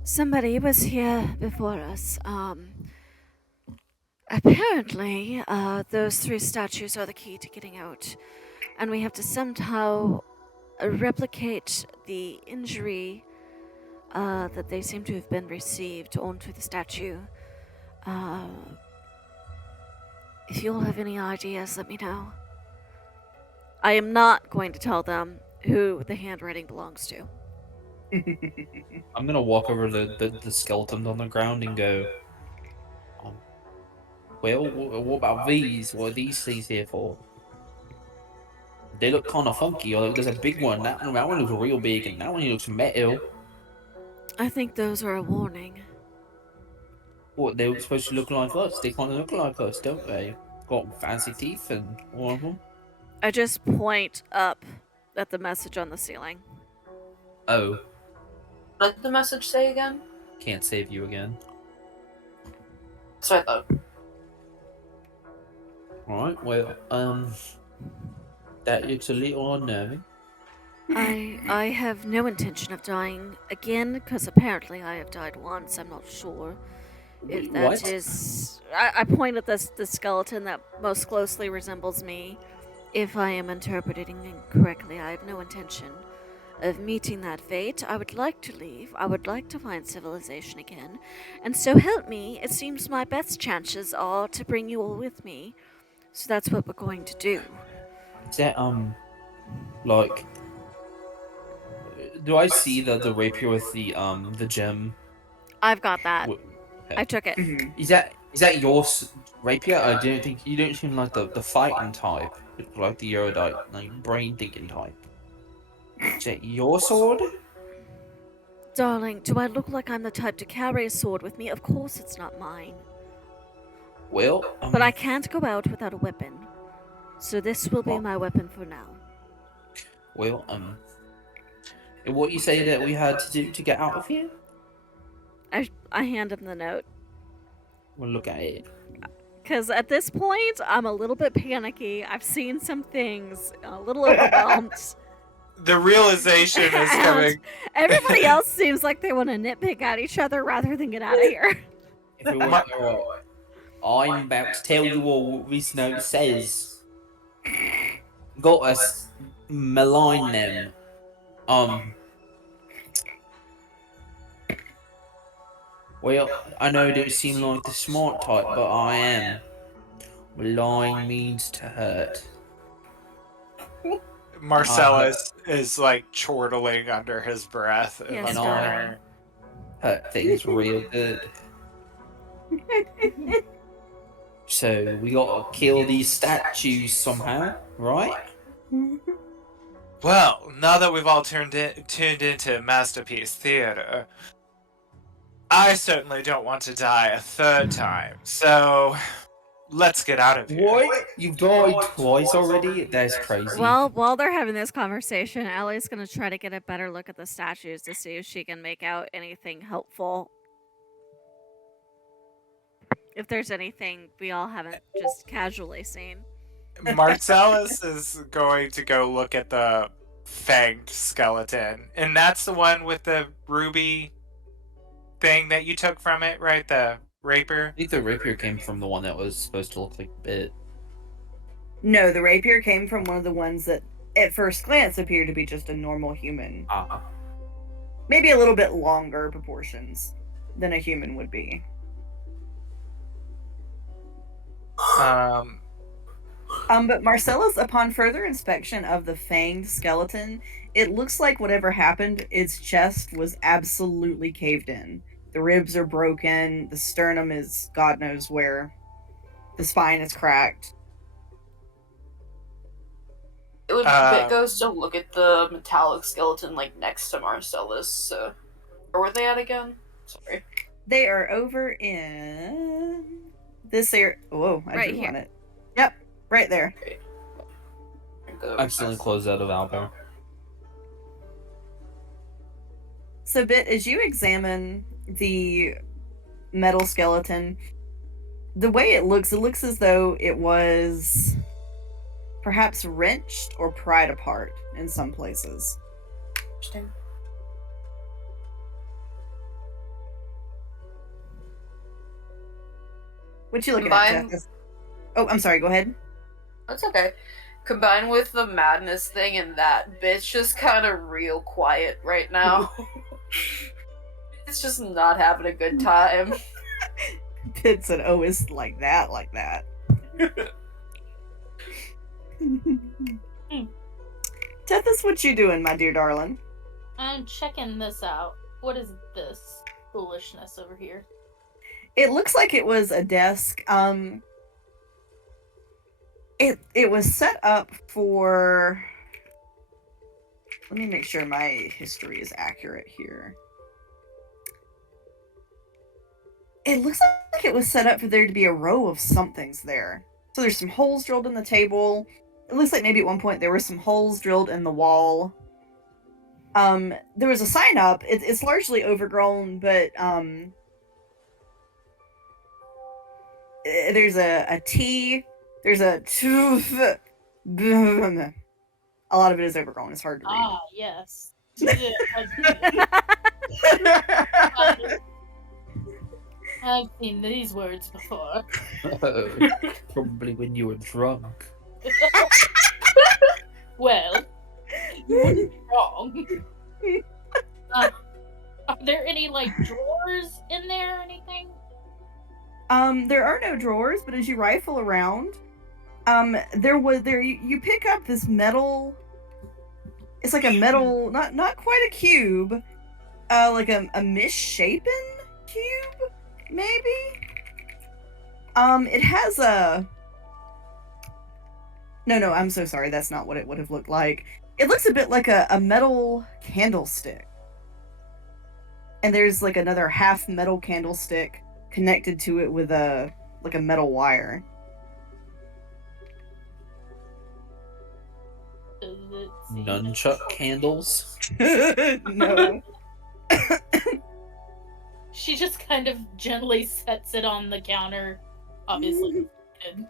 somebody was here before us. Apparently, those 3 statues are the key to getting out. And we have to somehow replicate the injury that they seem to have been received onto the statue. If you all have any ideas, let me know. I am not going to tell them who the handwriting belongs to. I'm gonna walk over the skeletons on the ground and go. Well, what about these? What are these things here for? They look kind of funky. Or there's a big one. That one looks real big, and that one looks metal. I think those are a warning. What, they were supposed to look like us? They kind of look like us, don't they? Got fancy teeth and all of them. I just point up at the message on the ceiling. Oh, What did the message say again? can't save you again. That's what I thought. Alright, well, that looks a little unnerving. I have no intention of dying again, because apparently I have died once. I'm not sure if that What? is. I point at the skeleton that most closely resembles me. If I am interpreting it correctly, I have no intention of meeting that fate. I would like to leave. I would like to find civilization again. And so help me, it seems my best chances are to bring you all with me. So that's what we're going to do. Is that, like... Do I see the rapier with the gem? I've got that. Okay. I took it. Mhm. Is that your rapier? I don't think you don't seem like the fighting type, like the erudite, like brain thinking type. Is that your sword? Darling, do I look like I'm the type to carry a sword with me? Of course it's not mine. Well, But I can't go out without a weapon. So this will be my weapon for now. Well, and what you say that we had to do to get out of here? I hand him the note. We'll look at it. Because at this point, I'm a little bit panicky. I've seen some things, a little overwhelmed. The realization is coming. Everybody else seems like they want to nitpick at each other rather than get out of here. If it was alright, I'm about to tell you all what this note says. Got us malign them. Well, I know it don't seem like the smart type, but I am. Lying means to hurt. Marcellus is like chortling under his breath in Yes, the darling. corner. Hurt things real good. So we gotta kill these statues somehow, right? Well, now that we've all tuned into Masterpiece Theater, I certainly don't want to die a third time. So, let's get out of here. What? You've died twice already? That's crazy. Well, while they're having this conversation, Allie's gonna try to get a better look at the statues to see if she can make out anything helpful. If there's anything we all haven't just casually seen. Marcellus is going to go look at the fanged skeleton. And that's the one with the ruby thing that you took from it, right? The rapier? I think the rapier came from the one that was supposed to look like a bit. No, the rapier came from one of the ones that, at first glance, appeared to be just a normal human. Maybe a little bit longer proportions than a human would be. But Marcellus, upon further inspection of the fanged skeleton, it looks like whatever happened, its chest was absolutely caved in. The ribs are broken, the sternum is God knows where, the spine is cracked. It would Bit goes to look at the metallic skeleton like next to Marcellus. Where were they at again? Sorry. They are over in this area. Whoa, I Right drew here. on it. Yep, right there. I accidentally closed out of Albert. So, Bit, as you examine the metal skeleton, the way it looks as though it was perhaps wrenched or pried apart in some places. Interesting. What you looking at, Combine- Jeff? Oh, I'm sorry, go ahead. That's okay. Combined with the madness thing and that, Bit's just kind of real quiet right now. It's just not having a good time. Bit said, oh, it's like that, like that. Tethys, what you doing, my dear darling? I'm checking this out. What is this foolishness over here? It looks like it was a desk. It was set up for. Let me make sure my history is accurate here. It looks like it was set up for there to be a row of somethings there. So there's some holes drilled in the table. It looks like maybe at one point there were some holes drilled in the wall. There was a sign up. It's largely overgrown, but there's a T. There's a a lot of it is overgrown. It's hard to read. Ah, yes. I've seen these words before. Probably when you were drunk. Well, you wouldn't be wrong. Are there any, like, drawers in there or anything? There are no drawers, but as you rifle around, you pick up this metal. It's like a metal, not quite a cube, like a misshapen cube, maybe. It has a. No, I'm so sorry. That's not what it would have looked like. It looks a bit like a metal candlestick, and there's like another half metal candlestick connected to it with a metal wire. Does it seem Nunchuck candles? No. She just kind of gently sets it on the counter. Obviously. Good.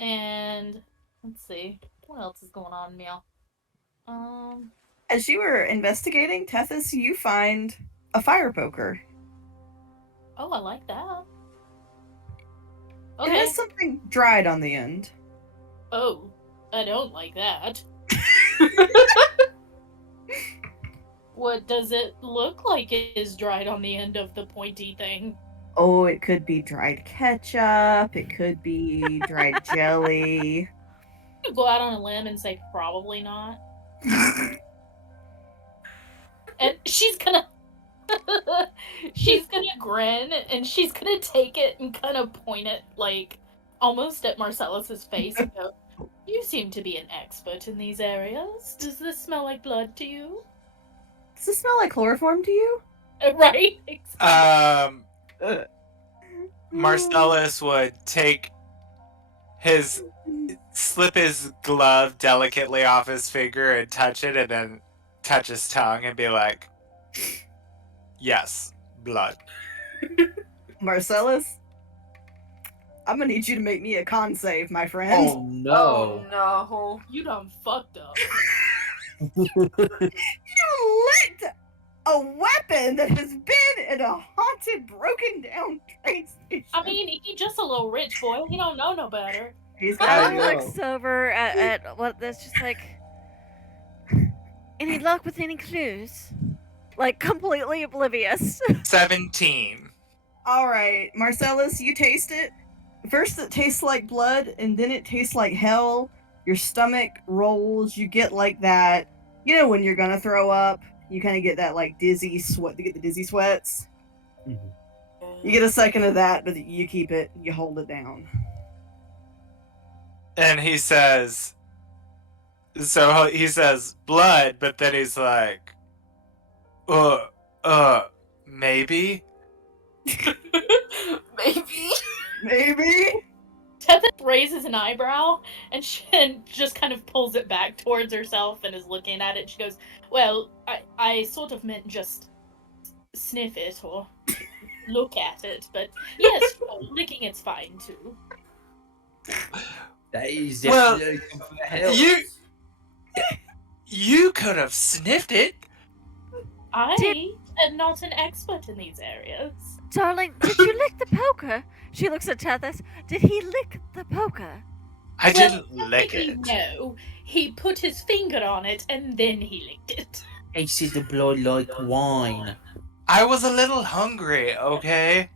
And let's see. What else is going on, Meow? As you were investigating, Tethys, you find a fire poker. Oh, I like that. It Okay. has something dried on the end. Oh, I don't like that. What does it look like it is dried on the end of the pointy thing? Oh, it could be dried ketchup. It could be dried jelly. You go out on a limb and say probably not. And she's gonna grin and she's gonna take it and kind of point it like almost at Marcellus's face and go, "You seem to be an expert in these areas. Does this smell like blood to you?" Does it smell like chloroform to you? Right? Marcellus would slip his glove delicately off his finger and touch it, and then touch his tongue and be like, yes, blood. Marcellus, I'm gonna need you to make me a con save, my friend. Oh no. Oh no. You done fucked up. You lit a weapon that has been in a haunted, broken down train station. I mean, he just a little rich boy. He don't know no better. He's Alan got looks over at what that's just like. Any luck with any clues? Like completely oblivious. 17. All right, Marcellus, you taste it. First, it tastes like blood, and then it tastes like hell. Your stomach rolls. You get like that. You know when you're gonna throw up, you kind of get that like dizzy sweat. You get the dizzy sweats. You get a second of that, but you keep it. You hold it down. And he says, so he says blood, but then he's like, maybe? Maybe. Maybe. Tethys raises an eyebrow and just kind of pulls it back towards herself and is looking at it. She goes, well, I sort of meant just sniff it or look at it, but yes, licking it's fine too. That is Well, hell. You could have sniffed it. I am not an expert in these areas. Darling, did you lick the poker? She looks at Tethys. Did he lick the poker? I didn't lick technically, it. No, he put his finger on it and then he licked it. Tasted the blood like wine. I was a little hungry, okay?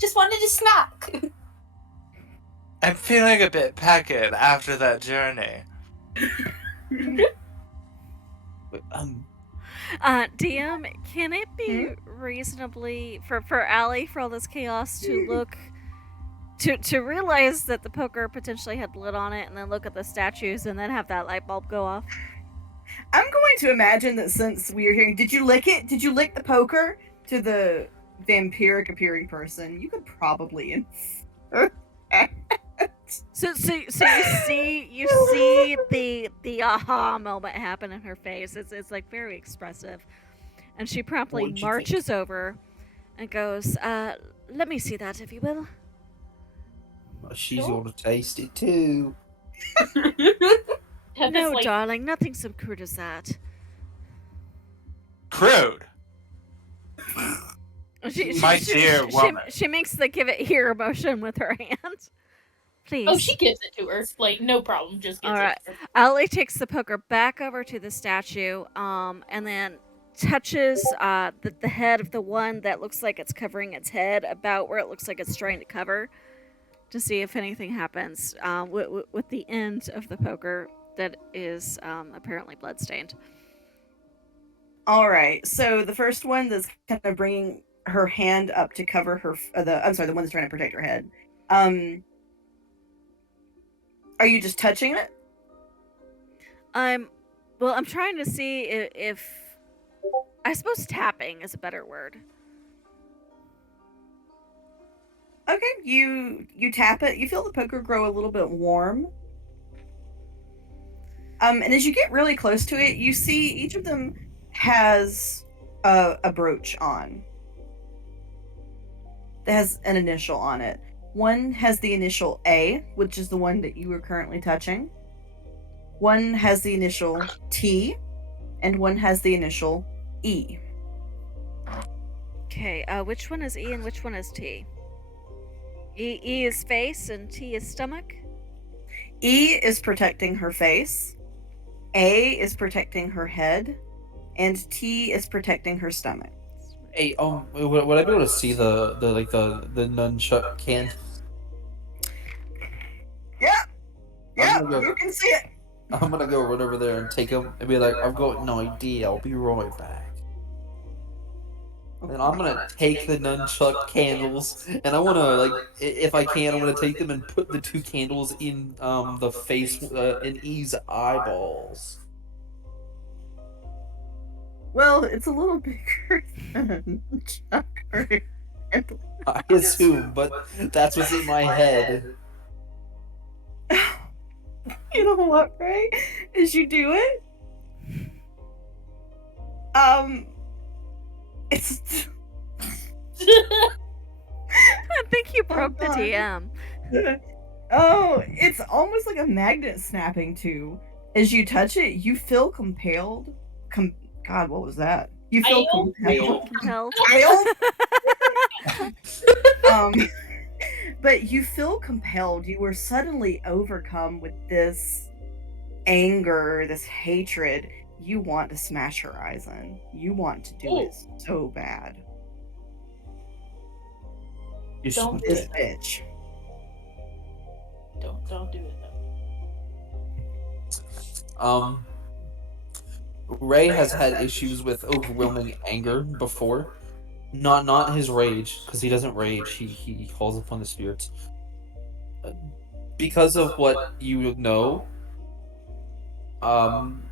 Just wanted a snack. I'm feeling a bit pecked after that journey. DM, can it be reasonably for Allie, for all this chaos, to look to realize that the poker potentially had blood on it, and then look at the statues, and then have that light bulb go off? I'm going to imagine that since we are hearing, did you lick it? Did you lick the poker to the vampiric appearing person? You could probably infer. So you see the aha moment happen in her face. It's like very expressive, and she promptly What'd you marches over and goes, "Let me see that, if you will." She's gonna taste it too. Tethys, No, like, darling, nothing so crude as that. Crude. My dear woman. She makes the give it here motion with her hand. Please. oh, she gives it to her. Like, no problem, just gives Alright. it to her. Allie takes the poker back over to the statue, and then touches the head of the one that looks like it's covering its head about where it looks like it's trying to cover, to see if anything happens with the end of the poker that is apparently bloodstained. All right. So the first one that's kind of bringing her hand up to cover her, the one that's trying to protect her head. Are you just touching it? I'm trying to see if I suppose tapping is a better word. Okay, you tap it. You feel the poker grow a little bit warm. And as you get really close to it, you see each of them has a brooch on. That has an initial on it. One has the initial A, which is the one that you are currently touching. One has the initial T, and one has the initial E. Okay, which one is E and which one is T? E is face and T is stomach? E is protecting her face. A is protecting her head. And T is protecting her stomach. Hey, would I be able to see the nunchuck can? Yeah, I'm gonna go- you can see it. I'm gonna go run over there and take him and be like, I've got an idea. I'll be right back. And I'm gonna take the nunchuck candles, and I wanna if I can, I'm gonna take them and put the two candles in the face in E's eyeballs. Well, it's a little bigger than Chuck. I assume, but that's what's in my head. You know what, Ray? As you do it, it's I think you broke the God. DM. Oh, it's almost like a magnet snapping too. As you touch it, you feel compelled. God, what was that? You feel compelled. Compelled. But you feel compelled. You were suddenly overcome with this anger, this hatred. You want to smash Horizon. You want to do it so bad. You Don't should This do bitch. Don't do it though. Ray has had issues with overwhelming anger before. Not his rage, because he doesn't rage. He calls upon the spirits. Because of what you know, can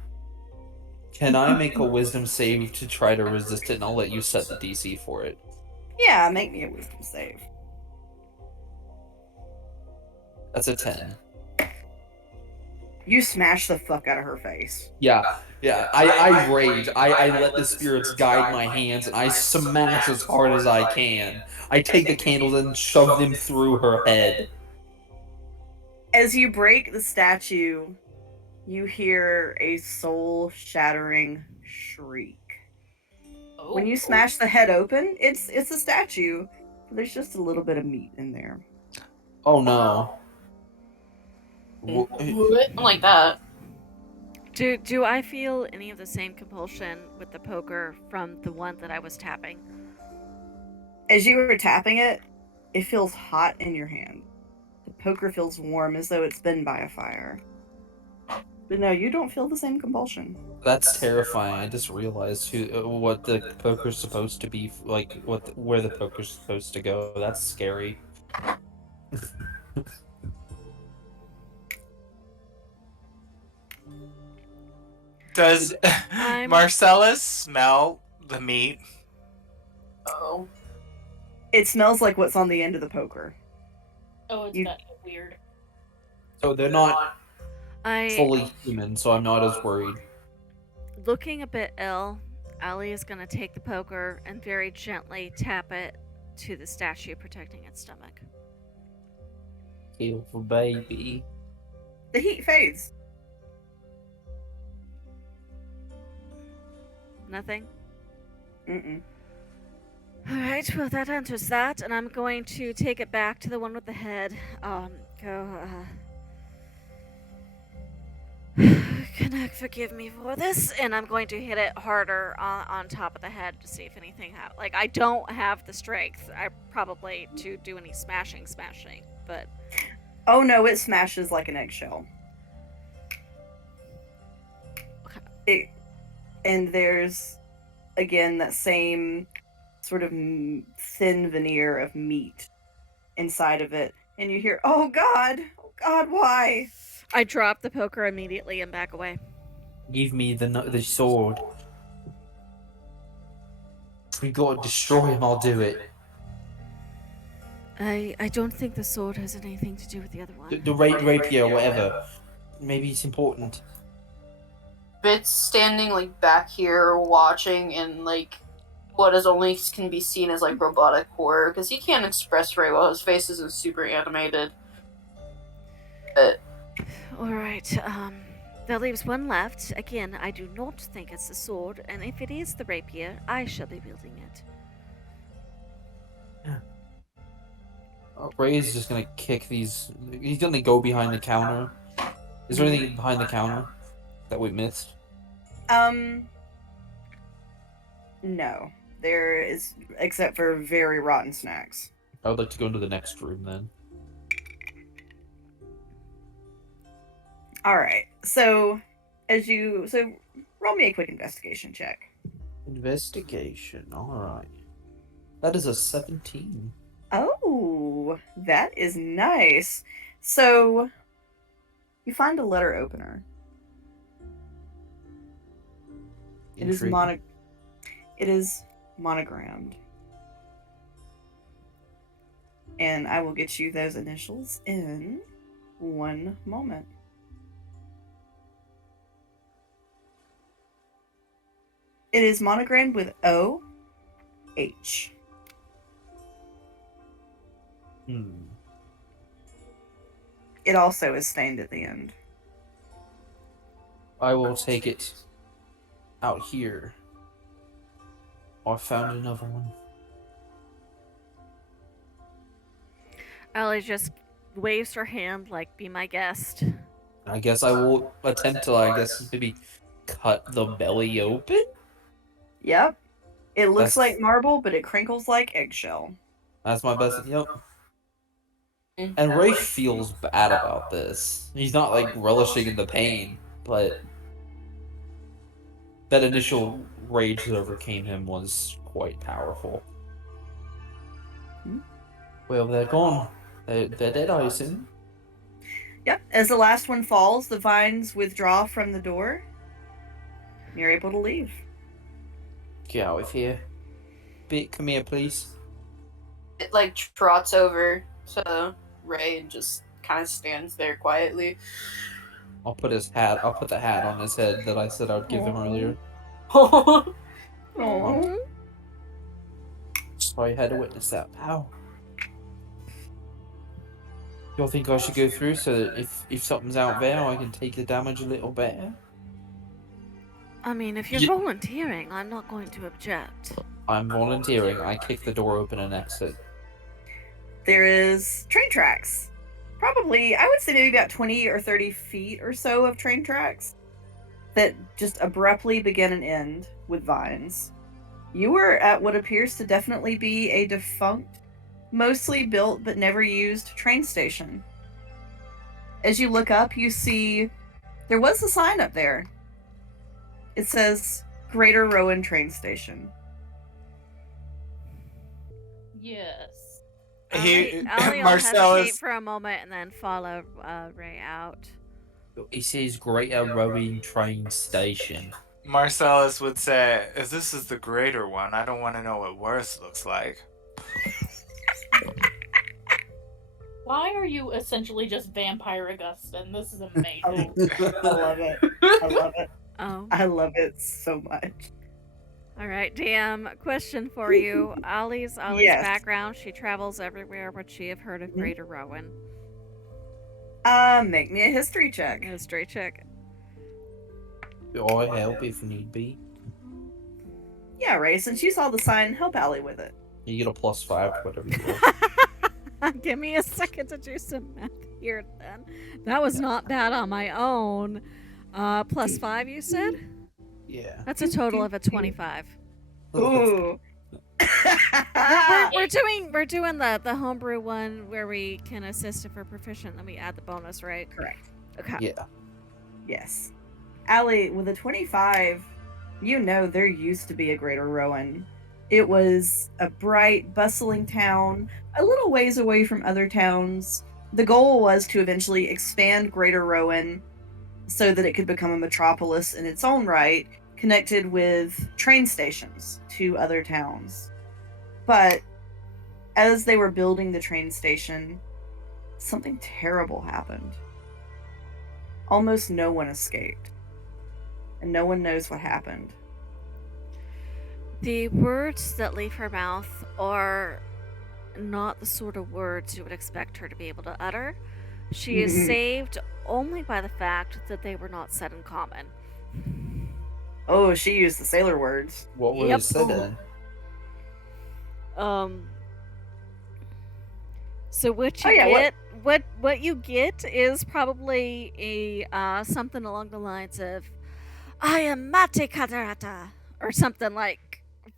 I make a wisdom save to try to resist it, and I'll let you set the DC for it. Yeah, make me a wisdom save. That's a 10. You smash the fuck out of her face. Yeah. I rage. I let the spirits guide my hands, and I smash as hard as I can. I take the candles and shove them through her head. As you break the statue, you hear a soul-shattering shriek. When you smash the head open, it's a statue. There's just a little bit of meat in there. Oh no. Something like that. Do I feel any of the same compulsion with the poker from the one that I was tapping? As you were tapping it, it feels hot in your hand. The poker feels warm as though it's been by a fire. But no, you don't feel the same compulsion. That's terrifying. I just realized what the poker's supposed to be like. Where the poker's supposed to go. That's scary. Does Marcellus smell the meat? Oh. It smells like what's on the end of the poker. Oh, it's that weird. So they're not I fully human, so I'm not as worried. looking a bit ill. Ali is gonna take the poker and very gently tap it to the statue, protecting its stomach. Beautiful baby. The heat fades. Nothing? Mm-mm. Alright, well that answers that, and I'm going to take it back to the one with the head. Connect, forgive me for this, and I'm going to hit it harder on top of the head to see if anything like, I don't have the strength, probably to do any smashing, but... Oh no, it smashes like an eggshell. Okay. And there's, again, that same sort of thin veneer of meat inside of it. And you hear, oh God, why? I drop the poker immediately and back away. Give me the sword. If we gotta destroy him, I'll do it. I don't think the sword has anything to do with the other one. The rapier, whatever. Maybe it's important. Bit's standing like back here watching in like what is only can be seen as like robotic horror because he can't express very well. His face isn't super animated. But Alright, that leaves one left. Again, I do not think it's the sword, and if it is the rapier, I shall be wielding it. Ray's just gonna kick these. He's gonna go behind the counter. Is there anything behind the counter that we missed? No. There is, except for very rotten snacks. I would like to go into the next room then. Alright, so roll me a quick investigation check. Investigation, alright. That is a 17. Oh, that is nice. So, you find a letter opener. It is Intriguing. monogrammed. And I will get you those initials in one moment. It is monogrammed with O-H. It also is stained at the end. I will take it out here. Oh, I found another one. Allie just waves her hand like, be my guest. I guess I will attempt to, maybe cut the belly open? Yep. It looks That's- like marble, but it crinkles like eggshell. That's my best. Yep. And Ray feels bad about this. He's not like relishing in the pain, but that initial rage that overcame him was quite powerful. Well, they're gone. They're dead, I assume. Yep. As the last one falls, the vines withdraw from the door. You're able to leave. Get out of here. Bit, come here, please. It like trots over to Ray and just kind of stands there quietly. I'll put the hat on his head that I said I'd give him earlier. Oh. Sorry I had to witness that, pal. Y'all think I should go through so that if something's out there, I can take the damage a little better? I mean, if you're Ye- volunteering, I'm not going to object. I'm volunteering. I kick the door open and exit. There is train tracks. Probably, I would say maybe about 20 or 30 feet or so of train tracks that just abruptly begin and end with vines. You were at what appears to definitely be a defunct, mostly built but never used train station. As you look up, you see there was a sign up there. It says Greater Rowan Train Station. Yes. Allie will hesitate Marcellus, for a moment and then follow Ray out. It says Greater Rowing Train Station. Marcellus would say, if this is the greater one, I don't want to know what worse looks like. Why are you essentially just Vampire Augustin? This is amazing. I love it. I love it. Oh. I love it so much. All right, DM, question for you. Ollie's Yes. background, she travels everywhere. Would she have heard of Mhm. Greater Rowan? Make me a history check. History check. I help if need be. Yeah, Ray, since you saw the sign, help Allie with it. You get a +5 to whatever you roll. Give me a second to do some math here then. That was not bad on my own. +5, you said? Yeah. That's a total of a 25. Ooh. We're doing the homebrew one where we can assist if we're proficient, then we add the bonus, right? Correct. Okay. Yeah. Yes. Allie, with a 25, you know there used to be a Greater Rowan. It was a bright, bustling town, a little ways away from other towns. The goal was to eventually expand Greater Rowan so that it could become a metropolis in its own right, connected with train stations to other towns. But as they were building the train station, something terrible happened. Almost no one escaped. And no one knows what happened. The words that leave her mouth are not the sort of words you would expect her to be able to utter. She is saved only by the fact that they were not said in common. Oh, she used the sailor words. What were Yep. they said then? So what you get, what you get is probably a something along the lines of, "I am Mate Katarata," or something like.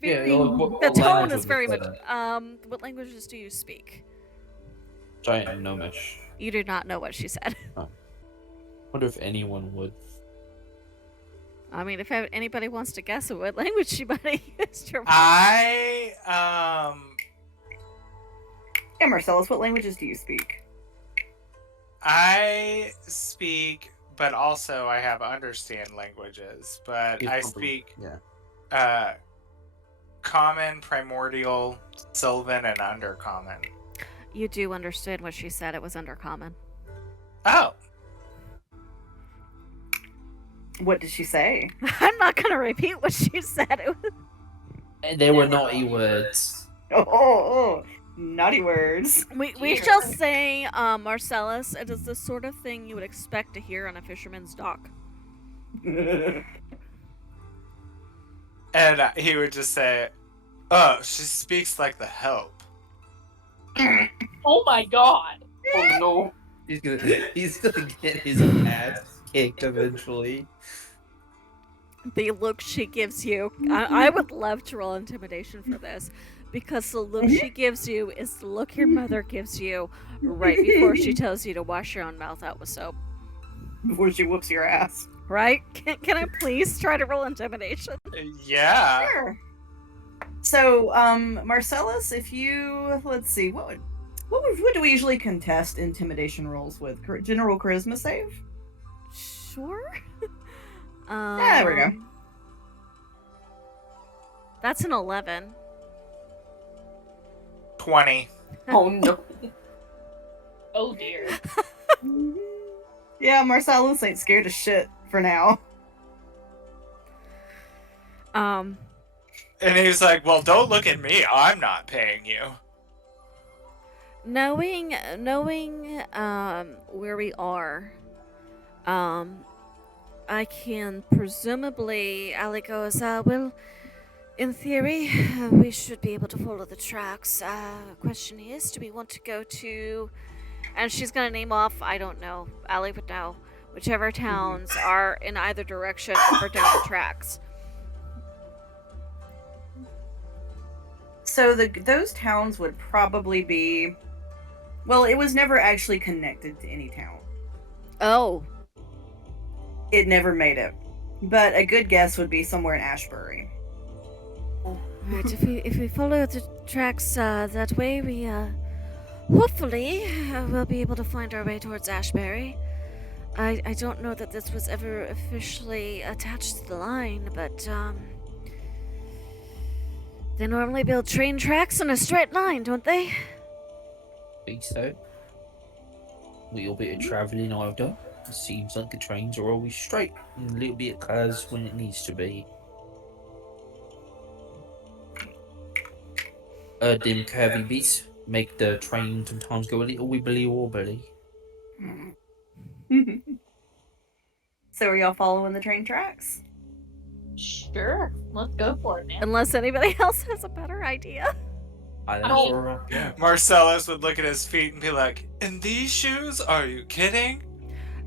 Very, what the tone language is was it very said much. What languages do you speak? Giant gnomish. You do not know what she said. Wonder if anyone would. I mean, if anybody wants to guess what language she might have used, Yeah, Marcellus, what languages do you speak? I speak, but also I have understand languages. But Yeah, I probably, speak yeah. Common, Primordial, Sylvan, and Undercommon. You do understand what she said. It was undercommon. Oh, What did she say? I'm not going to repeat what she said. It was... They were naughty words. Oh, naughty words. We shall say, Marcellus, it is the sort of thing you would expect to hear on a fisherman's dock. and he would just say, "Oh, she speaks like the help." Oh my god. Oh no. He's gonna get his ass kicked eventually. The look she gives you, I would love to roll intimidation for this, because the look she gives you is the look your mother gives you right before she tells you to wash your own mouth out with soap. Before she whoops your ass. Right? Can I please try to roll intimidation? Yeah. Sure. So, Marcellus, if you, let's see, what do we usually contest intimidation rolls with? General charisma save? Sure. There we go. That's an 11. 20. Oh no. Oh dear. Yeah, Marcellus ain't scared of shit for now. And he's like, "Well, don't look at me. I'm not paying you." Knowing where we are, I can presumably, Ali goes, well, in theory, we should be able to follow the tracks. Question is, do we want to go to, and she's gonna name off, I don't know, Ali would know, whichever towns are in either direction up or down the tracks. So those towns would probably be, well, it was never actually connected to any town. Oh. It never made it. But a good guess would be somewhere in Ashbury. Right, if we follow the tracks that way, we hopefully we'll be able to find our way towards Ashbury. I don't know that this was ever officially attached to the line, but they normally build train tracks in a straight line, don't they? Think so. A little bit of travelling I've done. It seems like the trains are always straight, and a little bit of curves when it needs to be. Them curvy bits make the train sometimes go a little wibbly wobbly. So are y'all following the train tracks? Sure. Let's go for it, man. Unless anybody else has a better idea. I I don't mean- know. Yeah. Marcellus would look at his feet and be like, "In these shoes? Are you kidding?"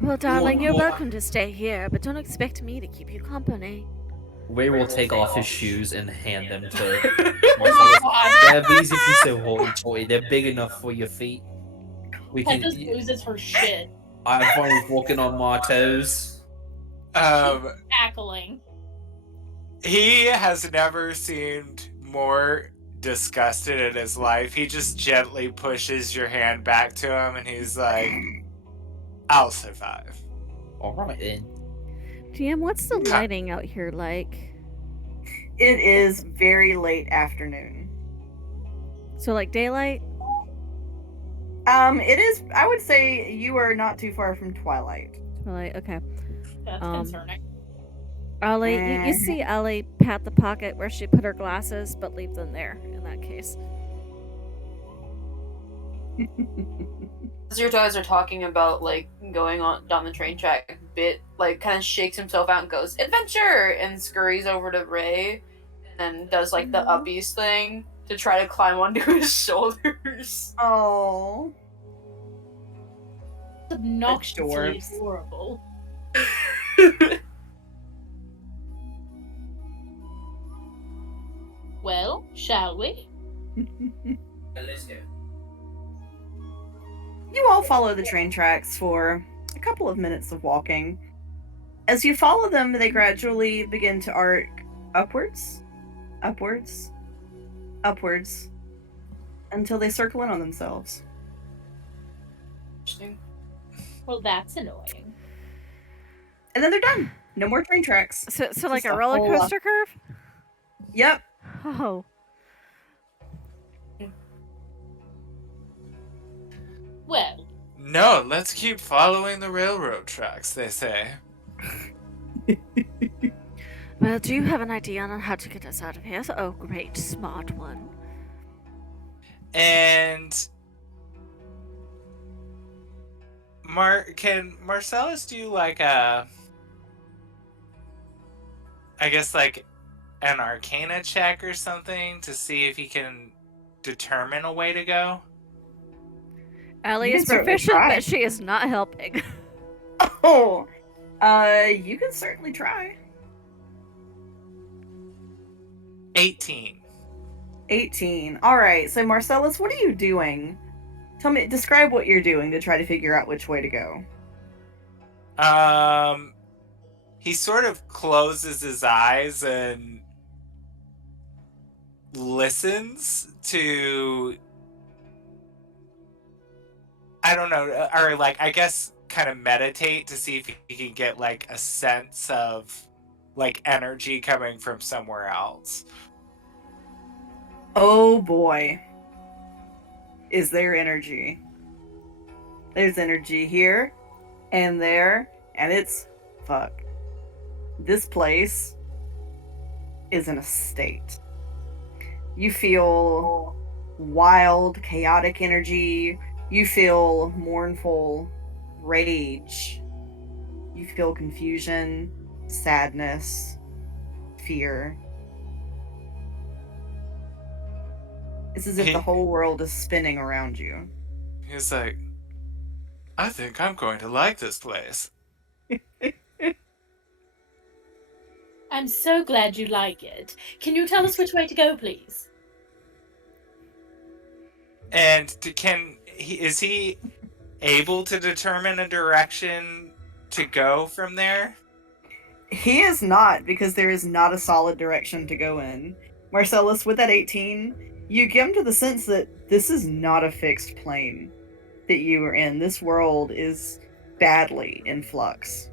Well, darling, you're What? welcome to stay here, but don't expect me to keep you company. Ray will take off his shoes and hand them to Marcellus. Yeah, these if you so hoity-toity. They're big enough for your feet. We That can. just loses her shit. I'm fine with walking on my toes. Tackling. He has never seemed more disgusted in his life. He just gently pushes your hand back to him and he's like, "I'll survive." Alright then. GM, what's the lighting out here like? It is very late afternoon. So, like daylight? It is, I would say you are not too far from twilight. Twilight, okay. That's concerning. Ali, you see Ali pat the pocket where she put her glasses, but leave them there in that case. As your guys are talking about like going on down the train track, Bit like kind of shakes himself out and goes adventure and scurries over to Ray and does like the uppies thing to try to climb onto his shoulders. Oh. Obnoxiously Adorbs. adorable. Well, shall we? Let's go. You all follow the train tracks for a couple of minutes of walking. As you follow them, they gradually begin to arc upwards, upwards, upwards, until they circle in on themselves. Interesting. Well, that's annoying. And then they're done. No more train tracks. So like Just a a roller whole lot. coaster curve? Yep. Oh. Well, No, let's keep following the railroad tracks, they say. Well, do you have an idea on how to get us out of here? Oh, great, smart one. And can Marcellus do like I guess like an Arcana check or something to see if he can determine a way to go? Allie You is can certainly proficient, try. but she is not helping. Oh, you can certainly try. 18. 18. All right. So Marcellus, what are you doing? Describe what you're doing to try to figure out which way to go. He sort of closes his eyes and listens to, I don't know, or like I guess kind of meditate to see if he can get like a sense of like energy coming from somewhere else. Oh boy. Is there energy? There's energy here and there, and it's fuck. This place is in a state. You feel wild, chaotic energy. You feel mournful rage. You feel confusion, sadness, fear. It's as if the whole world is spinning around you. He's like, I think I'm going to like this place. I'm so glad you like it. Can you tell us which way to go, please? And is he able to determine a direction to go from there? He is not, because there is not a solid direction to go in. Marcellus, with that 18, you come to the sense that this is not a fixed plane that you are in. This world is badly in flux.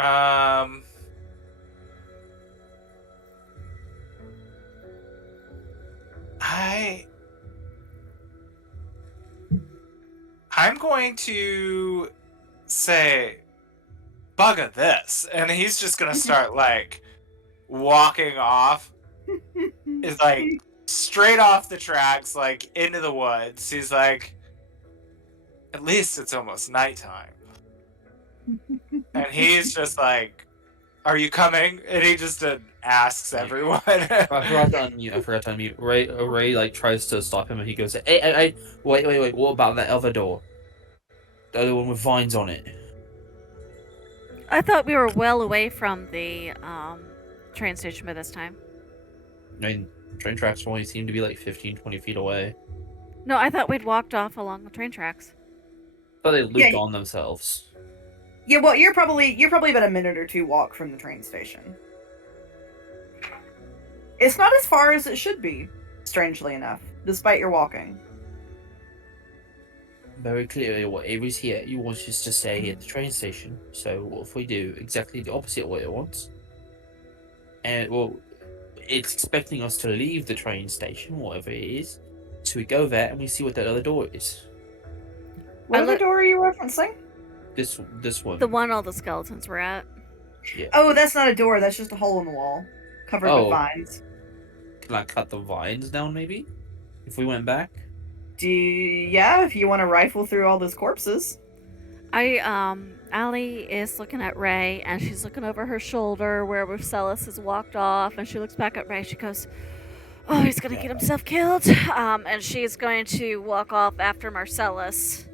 I'm going to say, bugger this, and he's just gonna start like walking off. It's like straight off the tracks, like into the woods. He's like, at least it's almost nighttime. And he's just like, are you coming? And he just asks everyone. I forgot to unmute. Ray like tries to stop him, and he goes, "Hey, wait! What about that other door? The other one with vines on it." I thought we were well away from the train station by this time. I mean, train tracks only seem to be like 15, 20 feet away. No, I thought we'd walked off along the train tracks. But they looped on themselves. Yeah, well, you're probably about a minute or two walk from the train station. It's not as far as it should be, strangely enough, despite your walking. Very clearly, what Avery's here, he wants us to stay here at the train station. So what if we do exactly the opposite of what it wants? And, well, it's expecting us to leave the train station, whatever it is. So we go there and we see what that other door is. What other door are you referencing? This one. The one all the skeletons were at. Yeah. Oh, that's not a door, that's just a hole in the wall. Covered with vines. Can I cut the vines down, maybe? If we went back? Yeah, if you want to rifle through all those corpses. Allie is looking at Ray, and she's looking over her shoulder where Marcellus has walked off, and she looks back at Ray. She goes, "Oh, he's gonna get himself killed." And she's going to walk off after Marcellus.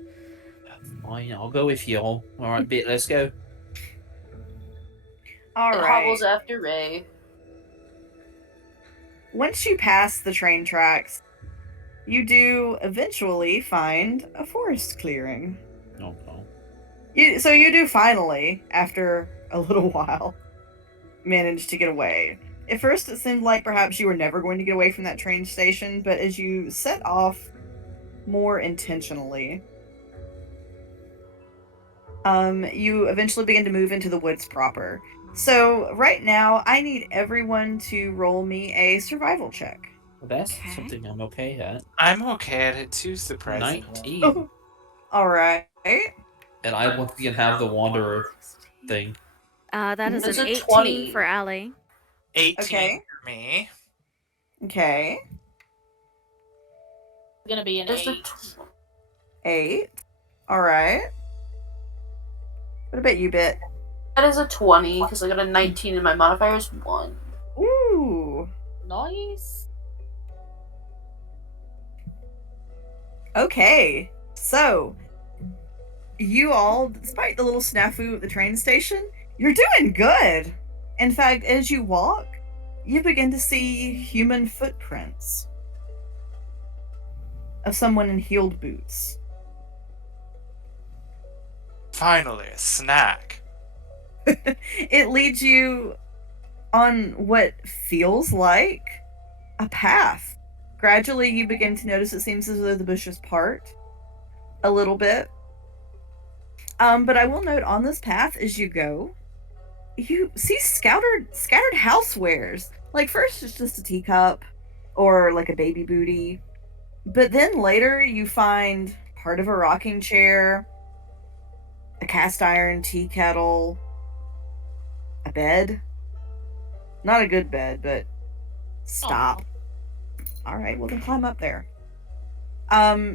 Fine, I'll go with you all. Alright, Bit, let's go. Alright. Hobbles after Ray. Once you pass the train tracks, you do eventually find a forest clearing. Oh, no. So you do finally, after a little while, manage to get away. At first it seemed like perhaps you were never going to get away from that train station, but as you set off more intentionally, you eventually begin to move into the woods proper. So right now, I need everyone to roll me a survival check. That's Okay. something I'm okay at. I'm okay at it too, surprisingly. 19. All right. And I once again have the Wanderer thing. That is It's an a 18 20. for Allie. 18 Okay. for me. Okay. It's gonna be an Just a 8. 8. All right. What about you, Bit? That is a 20 because I got a 19 and my modifier is 1. Ooh. Nice. Okay. So, you all, despite the little snafu at the train station, you're doing good. In fact, as you walk, you begin to see human footprints of someone in heeled boots. Finally, a snack. It leads you on what feels like a path. Gradually, you begin to notice it seems as though the bushes part a little bit. But I will note on this path as you go, you see scattered housewares. Like first it's just a teacup or like a baby booty. But then later you find part of a rocking chair, a cast iron tea kettle, a bed. Not a good bed, but stop. All right, well then climb up there.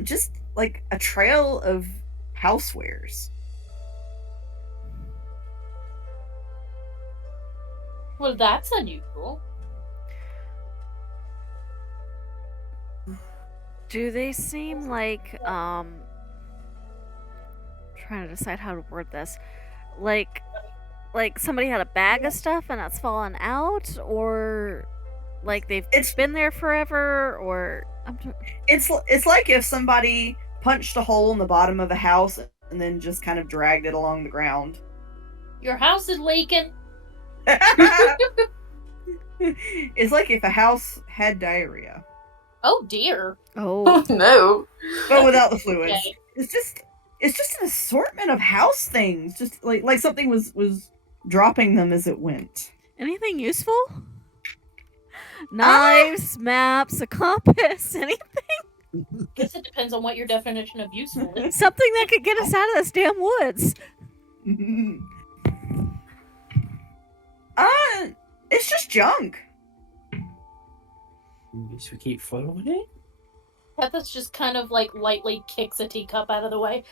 Just like a trail of housewares. Well, that's unusual. Do they seem like trying to decide how to word this. Like somebody had a bag of stuff and that's fallen out, or like they've been there forever, or It's like if somebody punched a hole in the bottom of a house and then just kind of dragged it along the ground. Your house is leaking. It's like if a house had diarrhea. Oh dear. Oh no. But without the fluids. Okay. It's just an assortment of house things. Just like something was dropping them as it went. anything useful? Knives, maps, a compass, anything? Guess it depends on what your definition of useful is. Something that could get us out of this damn woods. It's just junk. Should we keep following it? Petha's just kind of like lightly kicks a teacup out of the way.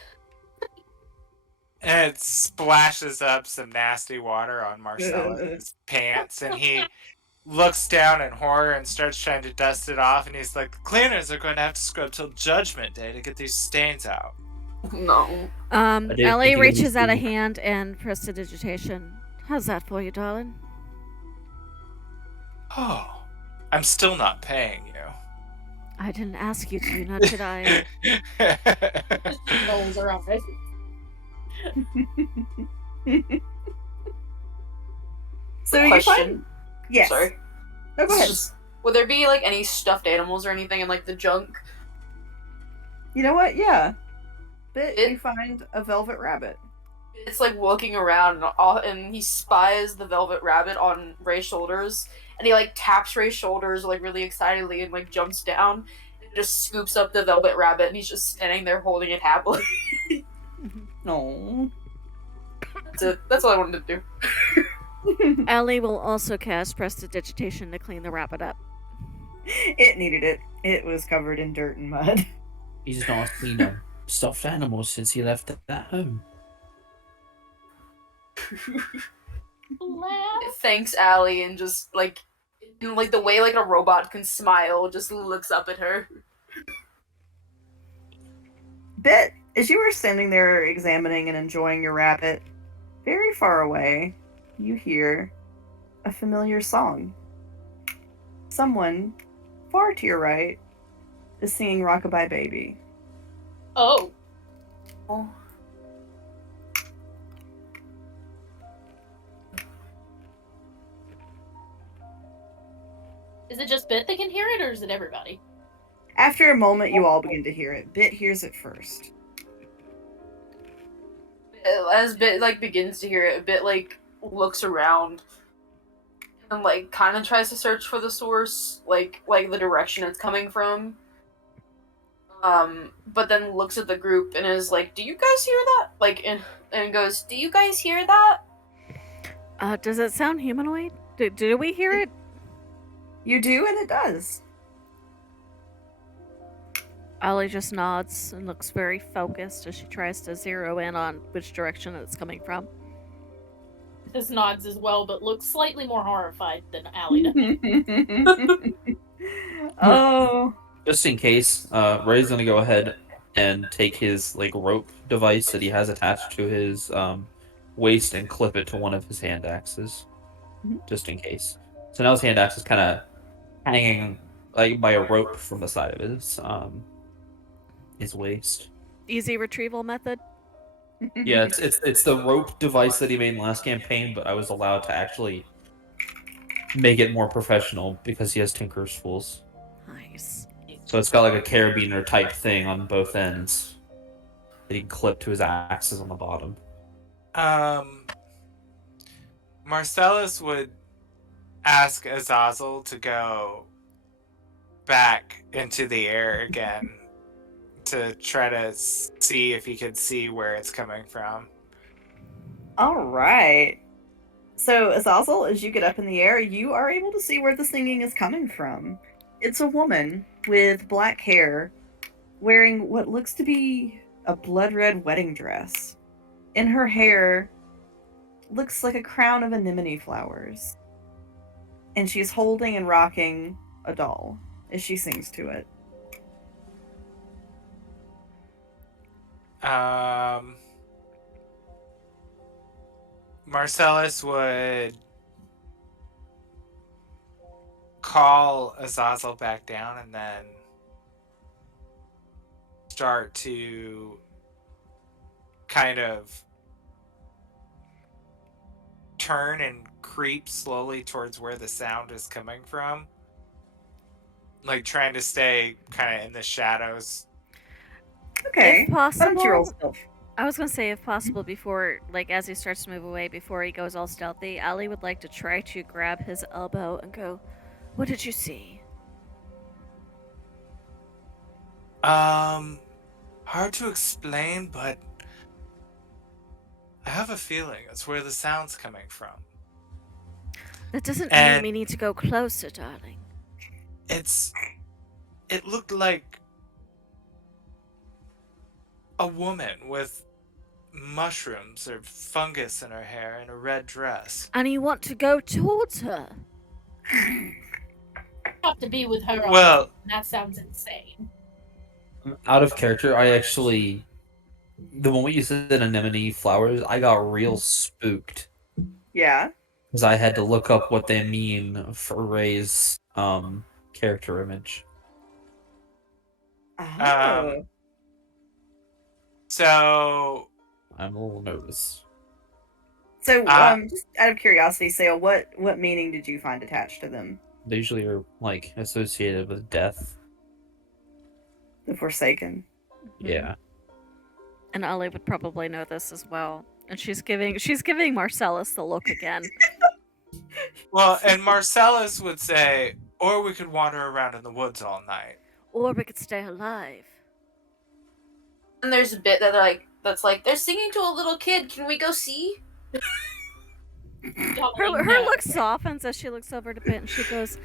And it splashes up some nasty water on Marcella's pants, and he looks down in horror and starts trying to dust it off, and he's like, the cleaners are going to have to scrub till Judgment Day to get these stains out. No. Ellie think it reaches was out a the- hand and prestidigitation. How's that for you, darling? Oh, I'm still not paying you. I didn't ask you to, nor did I. Rolls her eyes. So you Question. find yes. Sorry. No, go It's ahead. just- would there be like any stuffed animals or anything in like the junk? You know what? Yeah. But It- you find a velvet rabbit. It's like walking around and he spies the velvet rabbit on Ray's shoulders, and he like taps Ray's shoulders like really excitedly and like jumps down and just scoops up the velvet rabbit, and he's just standing there holding it happily. No. That's all I wanted to do. Ellie will also cast prestidigitation to clean the rabbit up. It needed it. It was covered in dirt and mud. He's not cleaned up stuffed animals since he left at home. Thanks, Allie, and just like in like the way like a robot can smile, just looks up at her. Bit, as you were standing there examining and enjoying your rabbit, very far away, you hear a familiar song. Someone far to your right is singing Rockabye Baby. Oh. Oh. Is it just Bit that can hear it, or is it everybody? After a moment, you all begin to hear it. Bit hears it first. As Bit like begins to hear it, Bit like looks around, and like kind of tries to search for the source, like the direction it's coming from. But then looks at the group and is like, "Do you guys hear that?" Like, and goes, "Do you guys hear that?" Does it sound humanoid? Do we hear it? You do, and it does. Ollie just nods and looks very focused as she tries to zero in on which direction it's coming from. This nods as well, but looks slightly more horrified than Allie does. Oh. Just in case, Ray's gonna go ahead and take his like rope device that he has attached to his waist and clip it to one of his hand axes, just in case. So now his hand axe is kind of hanging like by a rope from the side of his waist. Easy retrieval method. Yeah, it's the rope device that he made in last campaign, but I was allowed to actually make it more professional because he has Tinker's Tools. Nice. So it's got like a carabiner type thing on both ends that he can clip to his axes on the bottom. Marcellus would ask Azazel to go back into the air again to try to see if he could see where it's coming from. All right. So, Azazel, as you get up in the air, you are able to see where the singing is coming from. It's a woman with black hair wearing what looks to be a blood red wedding dress. In her hair looks like a crown of anemone flowers. And she's holding and rocking a doll as she sings to it. Marcellus would call Azazel back down and then start to kind of turn and creep slowly towards where the sound is coming from. Like trying to stay kind of in the shadows. Okay. If Why don't you roll possible, stealth? I was gonna say if possible before, like as he starts to move away, before he goes all stealthy, Allie would like to try to grab his elbow and go, "What did you see?" Hard to explain, but I have a feeling it's where the sound's coming from. That doesn't mean And- we need to go closer, darling. It looked like a woman with mushrooms or fungus in her hair and a red dress. And you want to go towards her? Have to be with her. Well- that sounds insane. Out of character, I actually, the moment you said anemone flowers, I got real spooked Yeah. because I had to look up what they mean for Ray's character image. Oh. So I'm a little nervous. So, just out of curiosity, Sale, what meaning did you find attached to them? They usually are like associated with death. The Forsaken. Yeah. And Ollie would probably know this as well. And she's giving Marcellus the look again. well, and Marcellus would say, or we could wander around in the woods all night. Or we could stay alive. And there's a bit that's like they're singing to a little kid. Can we go see? Her look softens as she looks over to Bit and she goes,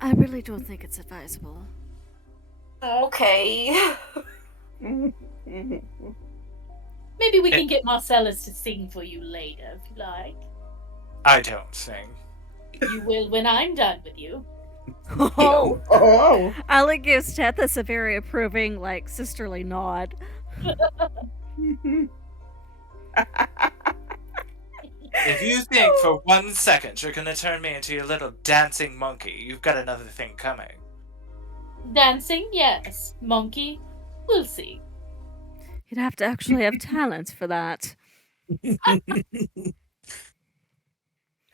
"I really don't think it's advisable." Okay. Maybe we can get Marcellus to sing for you later, if you like. I don't sing. You will when I'm done with you. Oh, Oh. Allie gives Tethys a very approving, like, sisterly nod. If you think for 1 second you're gonna turn me into your little dancing monkey, you've got another thing coming. Dancing, yes. Monkey, we'll see. You'd have to actually have talent for that.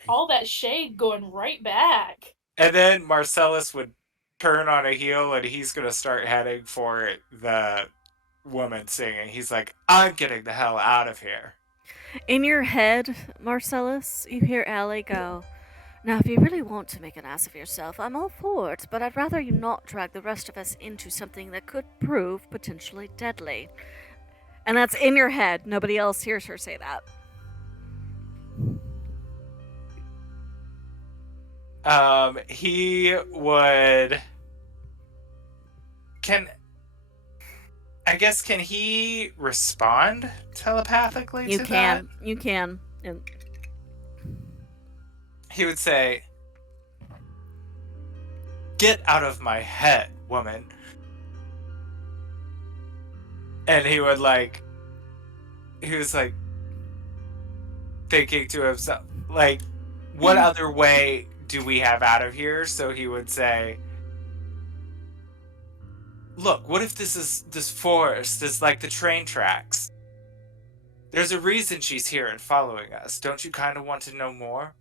All that shade going right back. And then Marcellus would turn on a heel and he's gonna start heading for the woman singing. He's like, I'm getting the hell out of here. In your head, Marcellus, you hear Allie go, Now, if you really want to make an ass of yourself, I'm all for it, but I'd rather you not drag the rest of us into something that could prove potentially deadly. And that's in your head. Nobody else hears her say that. He would. Can he respond telepathically You to can. that? You can. And He would say, "Get out of my head, woman." And he was like thinking to himself, like, what other way do we have out of here? So he would say, "Look, what if this forest is like the train tracks? There's a reason she's here and following us. Don't you kind of want to know more?"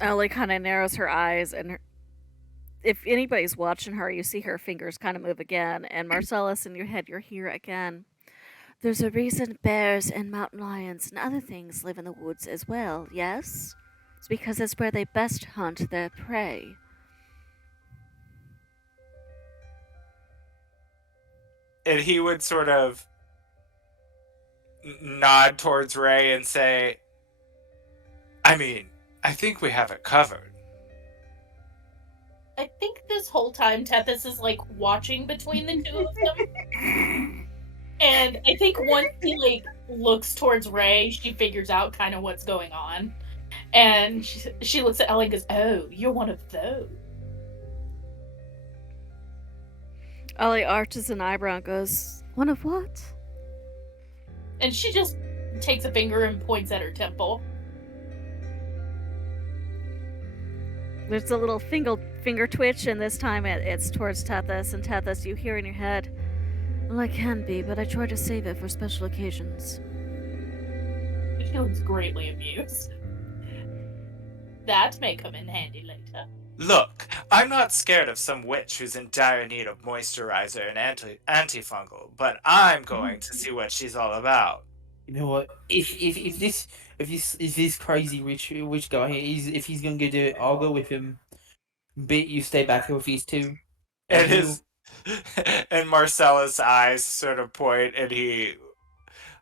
Ellie kind of narrows her eyes, and if anybody's watching her, you see her fingers kind of move again. And Marcellus, in your head, you're here again. There's a reason bears and mountain lions and other things live in the woods as well, yes? It's because it's where they best hunt their prey. And he would sort of nod towards Ray and say, "I mean, I think we have it covered." I think this whole time Tethys is like watching between the two of them. And I think once he like looks towards Ray, she figures out kind of what's going on. And she looks at Ellie and goes, "Oh, you're one of those." Ellie arches an eyebrow and goes, "One of what?" And she just takes a finger and points at her temple. There's a little finger twitch, and this time it's towards Tethys. And Tethys, you hear in your head, "Well, I can be, but I try to save it for special occasions." She looks greatly amused. That may come in handy later. "Look, I'm not scared of some witch who's in dire need of moisturizer and antifungal, but I'm going to see what she's all about." You know what? If this crazy rich guy, if he's gonna go do it, I'll go with him. Bit, you stay back here with these two. And and Marcella's eyes sort of point, and he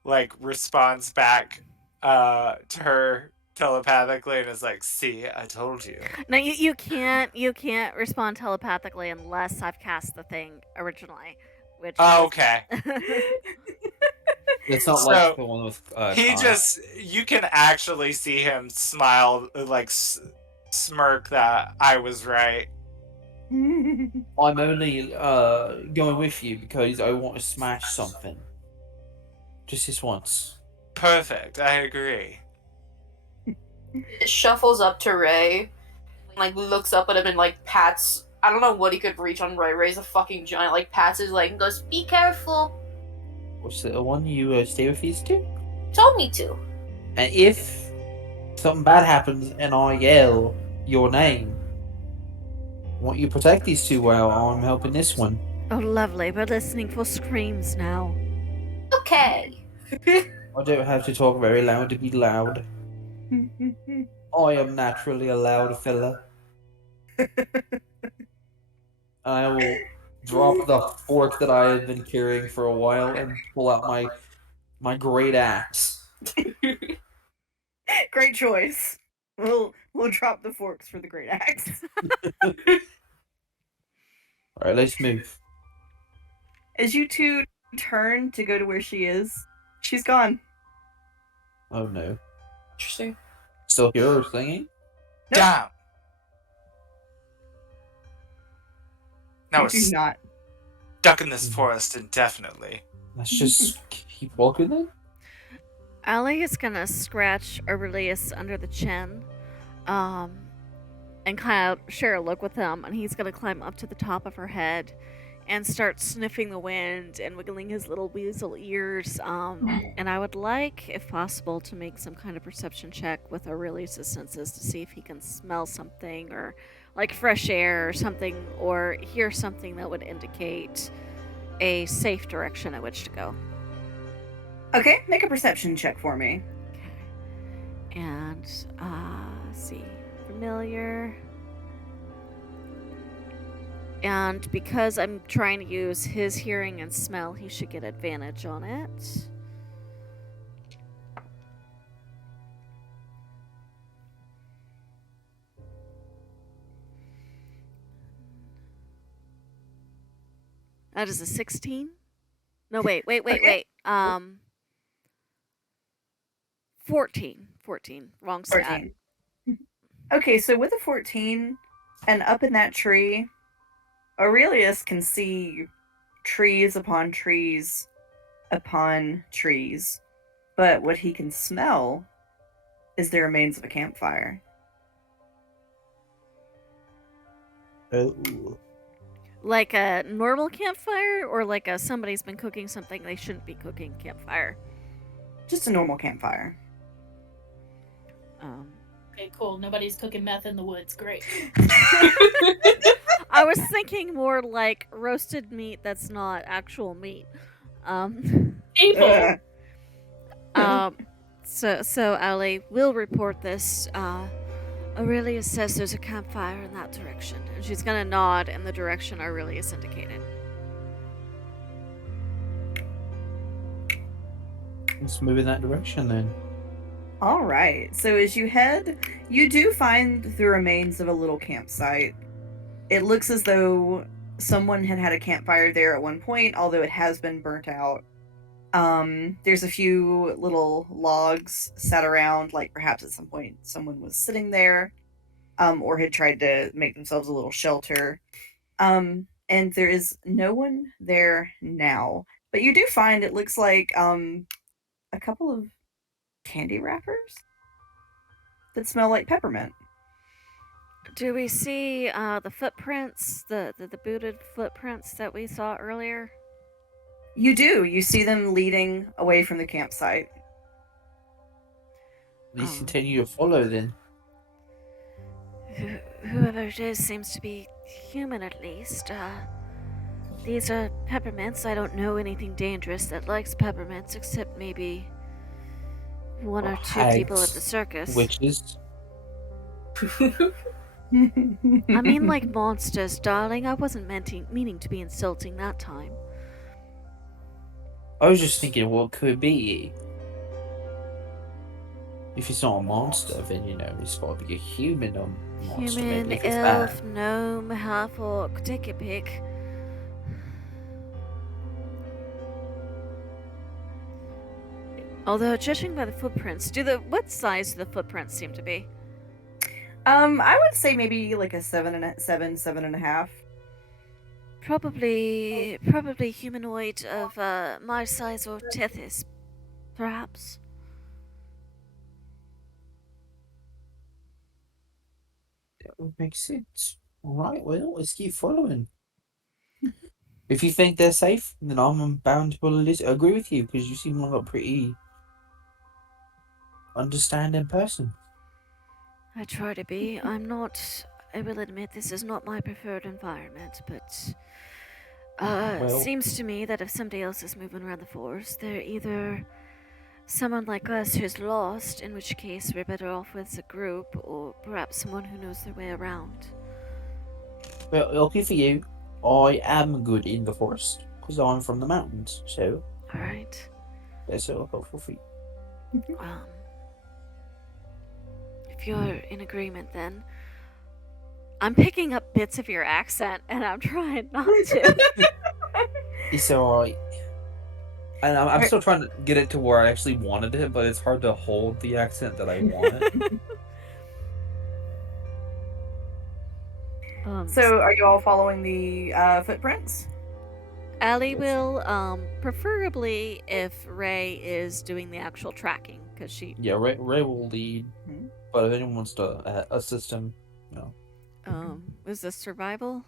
like responds back to her telepathically and is like, "See, I told you." No, you can't respond telepathically unless I've cast the thing originally. Which Okay. It's not So, like the one with. You can actually see him smile, like smirk that I was right. I'm only going with you because I want to smash something. Just this once. Perfect, I agree. It shuffles up to Ray, and, like, looks up at him and, like, pats. I don't know what he could reach on Ray. Ray's a fucking giant. Like, pats his leg and goes, "Be careful." What's the one you stay with these two? Told me to. And if something bad happens and I yell your name, won't you protect these two while I'm helping this one? Oh, lovely. We're listening for screams now. Okay. I don't have to talk very loud to be loud. I am naturally a loud fella. I will drop the fork that I have been carrying for a while and pull out my great axe. Great choice. We'll drop the forks for the great axe. Alright, let's move. As you two turn to go to where she is, she's gone. Oh no. Interesting. Still hear her singing? Nope. Down. Now You we're do not. stuck in this forest indefinitely. Let's just keep walking then? Allie is gonna scratch Aurelius under the chin, and kind of share a look with him, and he's gonna climb up to the top of her head and start sniffing the wind and wiggling his little weasel ears. And I would like, if possible, to make some kind of perception check with Aurelius' senses to see if he can smell something, or like fresh air or something, or hear something that would indicate a safe direction in which to go. Okay, make a perception check for me. And, let's see, familiar. And because I'm trying to use his hearing and smell, he should get advantage on it. That is a 16? No, wait. Okay. 14. 14. Wrong stat. 14. Okay, so with a 14, and up in that tree, Aurelius can see trees upon trees upon trees, but what he can smell is the remains of a campfire. Oh. Like a normal campfire, or like a somebody's been cooking something they shouldn't be cooking campfire? Just a normal campfire. Okay, cool. Nobody's cooking meth in the woods. Great. I was thinking more like roasted meat that's not actual meat. People. So Allie will report this. Aurelius says there's a campfire in that direction, and she's gonna nod in the direction Aurelius indicated. Let's move in that direction then. All right. So as you head, you do find the remains of a little campsite. It looks as though someone had a campfire there at one point, although it has been burnt out. There's a few little logs set around, like perhaps at some point someone was sitting there, or had tried to make themselves a little shelter. And there is no one there now. But you do find it looks like a couple of candy wrappers that smell like peppermint. Do we see the footprints, the booted footprints that we saw earlier? You do. You see them leading away from the campsite. Let's continue to follow then. Whoever it is seems to be human, at least. These are peppermints. I don't know anything dangerous that likes peppermints, except maybe one or two people at the circus. Witches. I mean, like monsters, darling. I wasn't meaning to be insulting that time. I was just thinking, what could it be? If it's not a monster, then it's got to be a human or monster. Human, maybe, if it's elf, bad. gnome, half-orc, take your pick. Although, judging by the footprints, what size do the footprints seem to be? I would say maybe like a 7.5. Probably humanoid of my size or Tethys, perhaps. That would make sense. Alright, well, let's keep following. If you think they're safe, then I'm bound to agree with you, because you seem like a pretty understanding person. I try to be. I will admit this is not my preferred environment, but seems to me that if somebody else is moving around the forest, they're either someone like us who's lost, in which case we're better off with a group, or perhaps someone who knows their way around. Well, lucky for you, I am good in the forest, because I'm from the mountains, so Alright. that's all helpful for you. If you're in agreement, then I'm picking up bits of your accent, and I'm trying not to. It's alright. And I'm still trying to get it to where I actually wanted it, but it's hard to hold the accent that I want. So, are you all following the footprints? Allie will, preferably if Ray is doing the actual tracking, because she... Yeah, Ray will lead, but if anyone wants to assist him, Is this survival?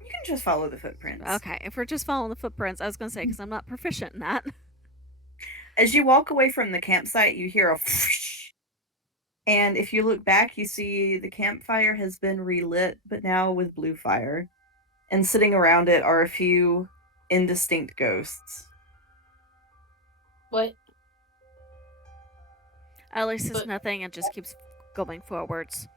You can just follow the footprints. Okay, if we're just following the footprints, I was going to say, because I'm not proficient in that. As you walk away from the campsite, you hear a whoosh. And if you look back, you see the campfire has been relit, but now with blue fire. And sitting around it are a few indistinct ghosts. What? Ellie says But- nothing and just keeps going forwards.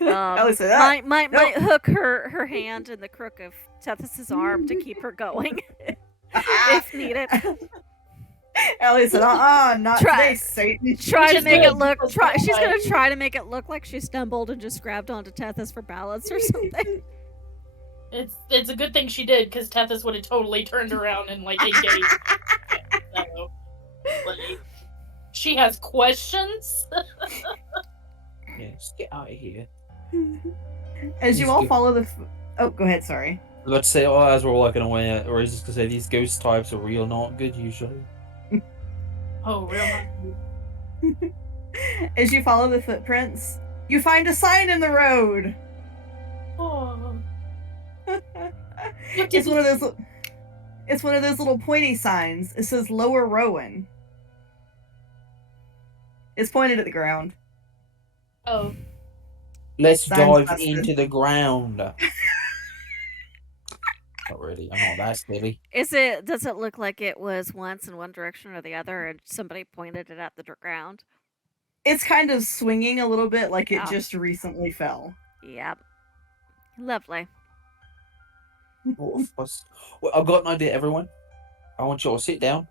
Ellie said that. Might Nope. hook her hand in the crook of Tethys's arm to keep her going if needed. Ellie said, not Try- today, Satan. Try to is make good, it look. because She's gonna otherwise- try to make it look like she stumbled and just grabbed onto Tethys for balance or something. It's a good thing she did, because Tethys would have totally turned around and like engaged. So, like, she has questions. Yes, get out of here. As you He's all good. follow the... Oh, go ahead, sorry. Let's say, as we're walking away, or is just gonna say these ghost types are real not good usually. Oh, real. As you follow the footprints, you find a sign in the road. Oh. It's one of those. It's one of those little pointy signs. It says Lower Rowan. It's pointed at the ground. Oh. Let's Sign's dive busted. into the ground. Not really. I'm not that silly. Does it look like it was once in one direction or the other, and somebody pointed it at the ground? It's kind of swinging a little bit, like it Oh. just recently fell. Yep. Lovely. What if well, I've got an idea, everyone. I want you all to sit down.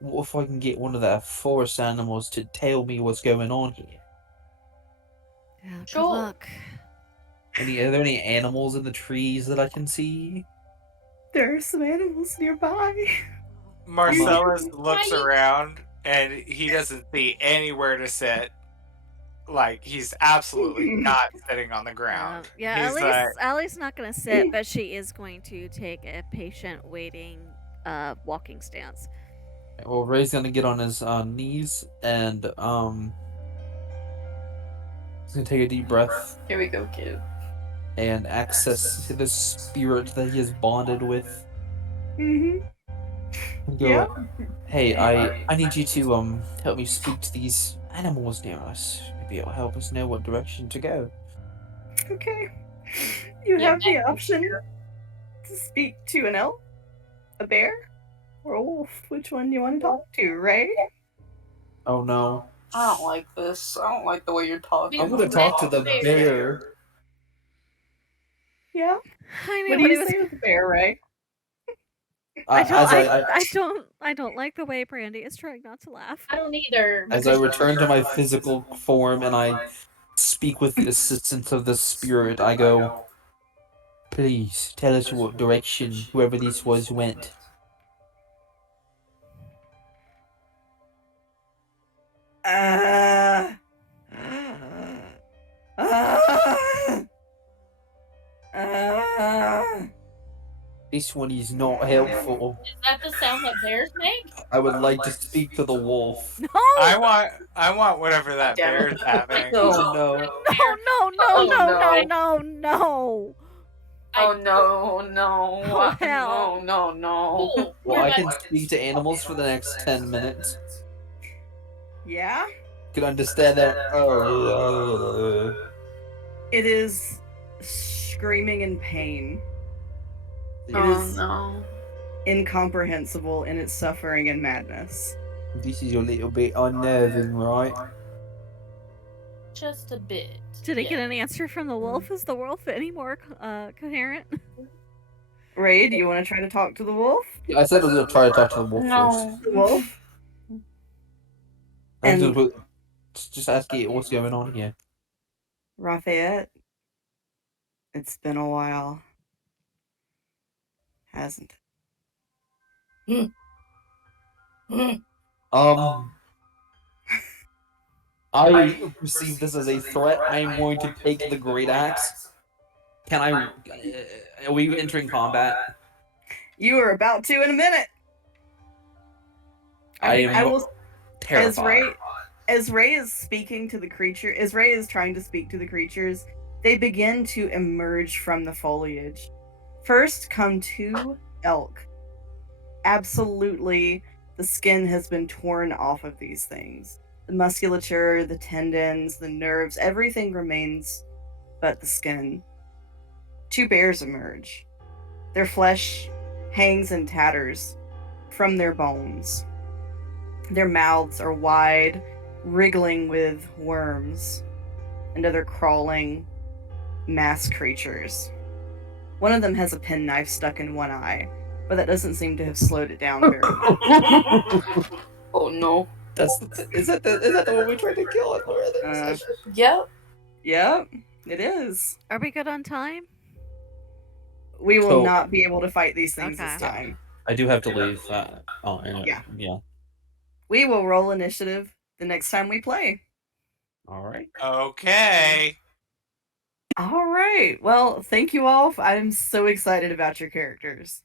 What if I can get one of the forest animals to tell me what's going on here? Yeah, good Sure. luck. Are there any animals in the trees that I can see? There are some animals nearby. Marcellus looks Tiny- around and he doesn't see anywhere to sit. Like he's absolutely not sitting on the ground. Yeah, He's Allie's not going to sit, but she is going to take a patient waiting walking stance. Well, Ray's gonna get on his knees and he's gonna take a deep breath Here we go, kid. and access the spirit that he is bonded with. Mm-hmm. And go, Yeah. Hey, I need you to help me speak to these animals near us. Maybe it'll help us know what direction to go. Okay. You Yeah, have the option to speak to an elk, a bear, or a wolf. Which one do you want to talk to, Ray? Oh no. I don't like this. I don't like the way you're talking. I would have talked to the Bear. bear. Yeah. I mean, What do what he you was say with the bear, Ray? I don't like the way Brandy is trying not to laugh. I don't either. As I return to my physical form and I speak with the assistance of the spirit, I go, please tell us what direction whoever this was went. Uh, This one is not helpful. Is that the sound that bears make? I would like to speak to the wolf. No! I want whatever that Damn it. bear's having. Oh no. No! Oh, No! Oh no, no. Oh, hell. No, no. Cool. Well, I We're can back. speak to animals for the next 10 minutes. yeah? Can understand that. It is screaming in pain. It Oh is no. incomprehensible in its suffering and madness. This is a little bit unnerving, right? Just a bit. Did I Yeah. get an answer from the wolf? Is the wolf any more coherent? Ray, do you want to try to talk to the wolf? I said I was gonna try to talk to the wolf first. The wolf? I'm And- gonna just ask it what's going on here. Lafayette, it's been a while, hasn't it? I perceive this as a threat. I'm going to take the great axe. Can I? Are we entering combat? You are about to in a minute. I am I will. terrified. As Ray is speaking to the creature, as Ray is trying to speak to the creatures, they begin to emerge from the foliage. First come two elk. Absolutely, the skin has been torn off of these things. The musculature, the tendons, the nerves, everything remains but the skin. Two bears emerge. Their flesh hangs in tatters from their bones. Their mouths are wide, wriggling with worms and other crawling mass creatures. One of them has a penknife stuck in one eye, but that doesn't seem to have slowed it down very much. Oh no. Is that the one we tried to kill in the other Uh, session? Yep. Yep, it is. Are we good on time? We will So- not be able to fight these things this Okay. time. I do have to leave. Yeah. Yeah. We will roll initiative the next time we play. All right. Okay. All right. Well, thank you all. I'm so excited about your characters.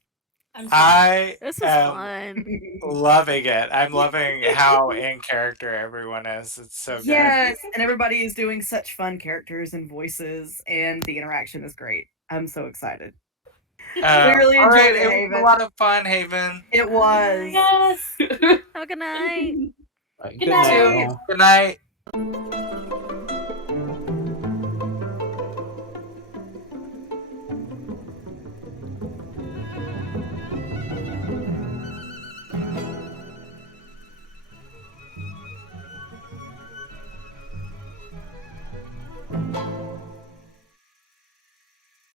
I'm sorry. I This is am fun. loving it. I'm loving how in character everyone is. It's so good. Yes, and everybody is doing such fun characters and voices, and the interaction is great. I'm so excited. We really all right, enjoyed it, it was Haven. a lot of fun, Haven. It was. Yes. Have a good night. All right, Good good night. night. y'all. Good night.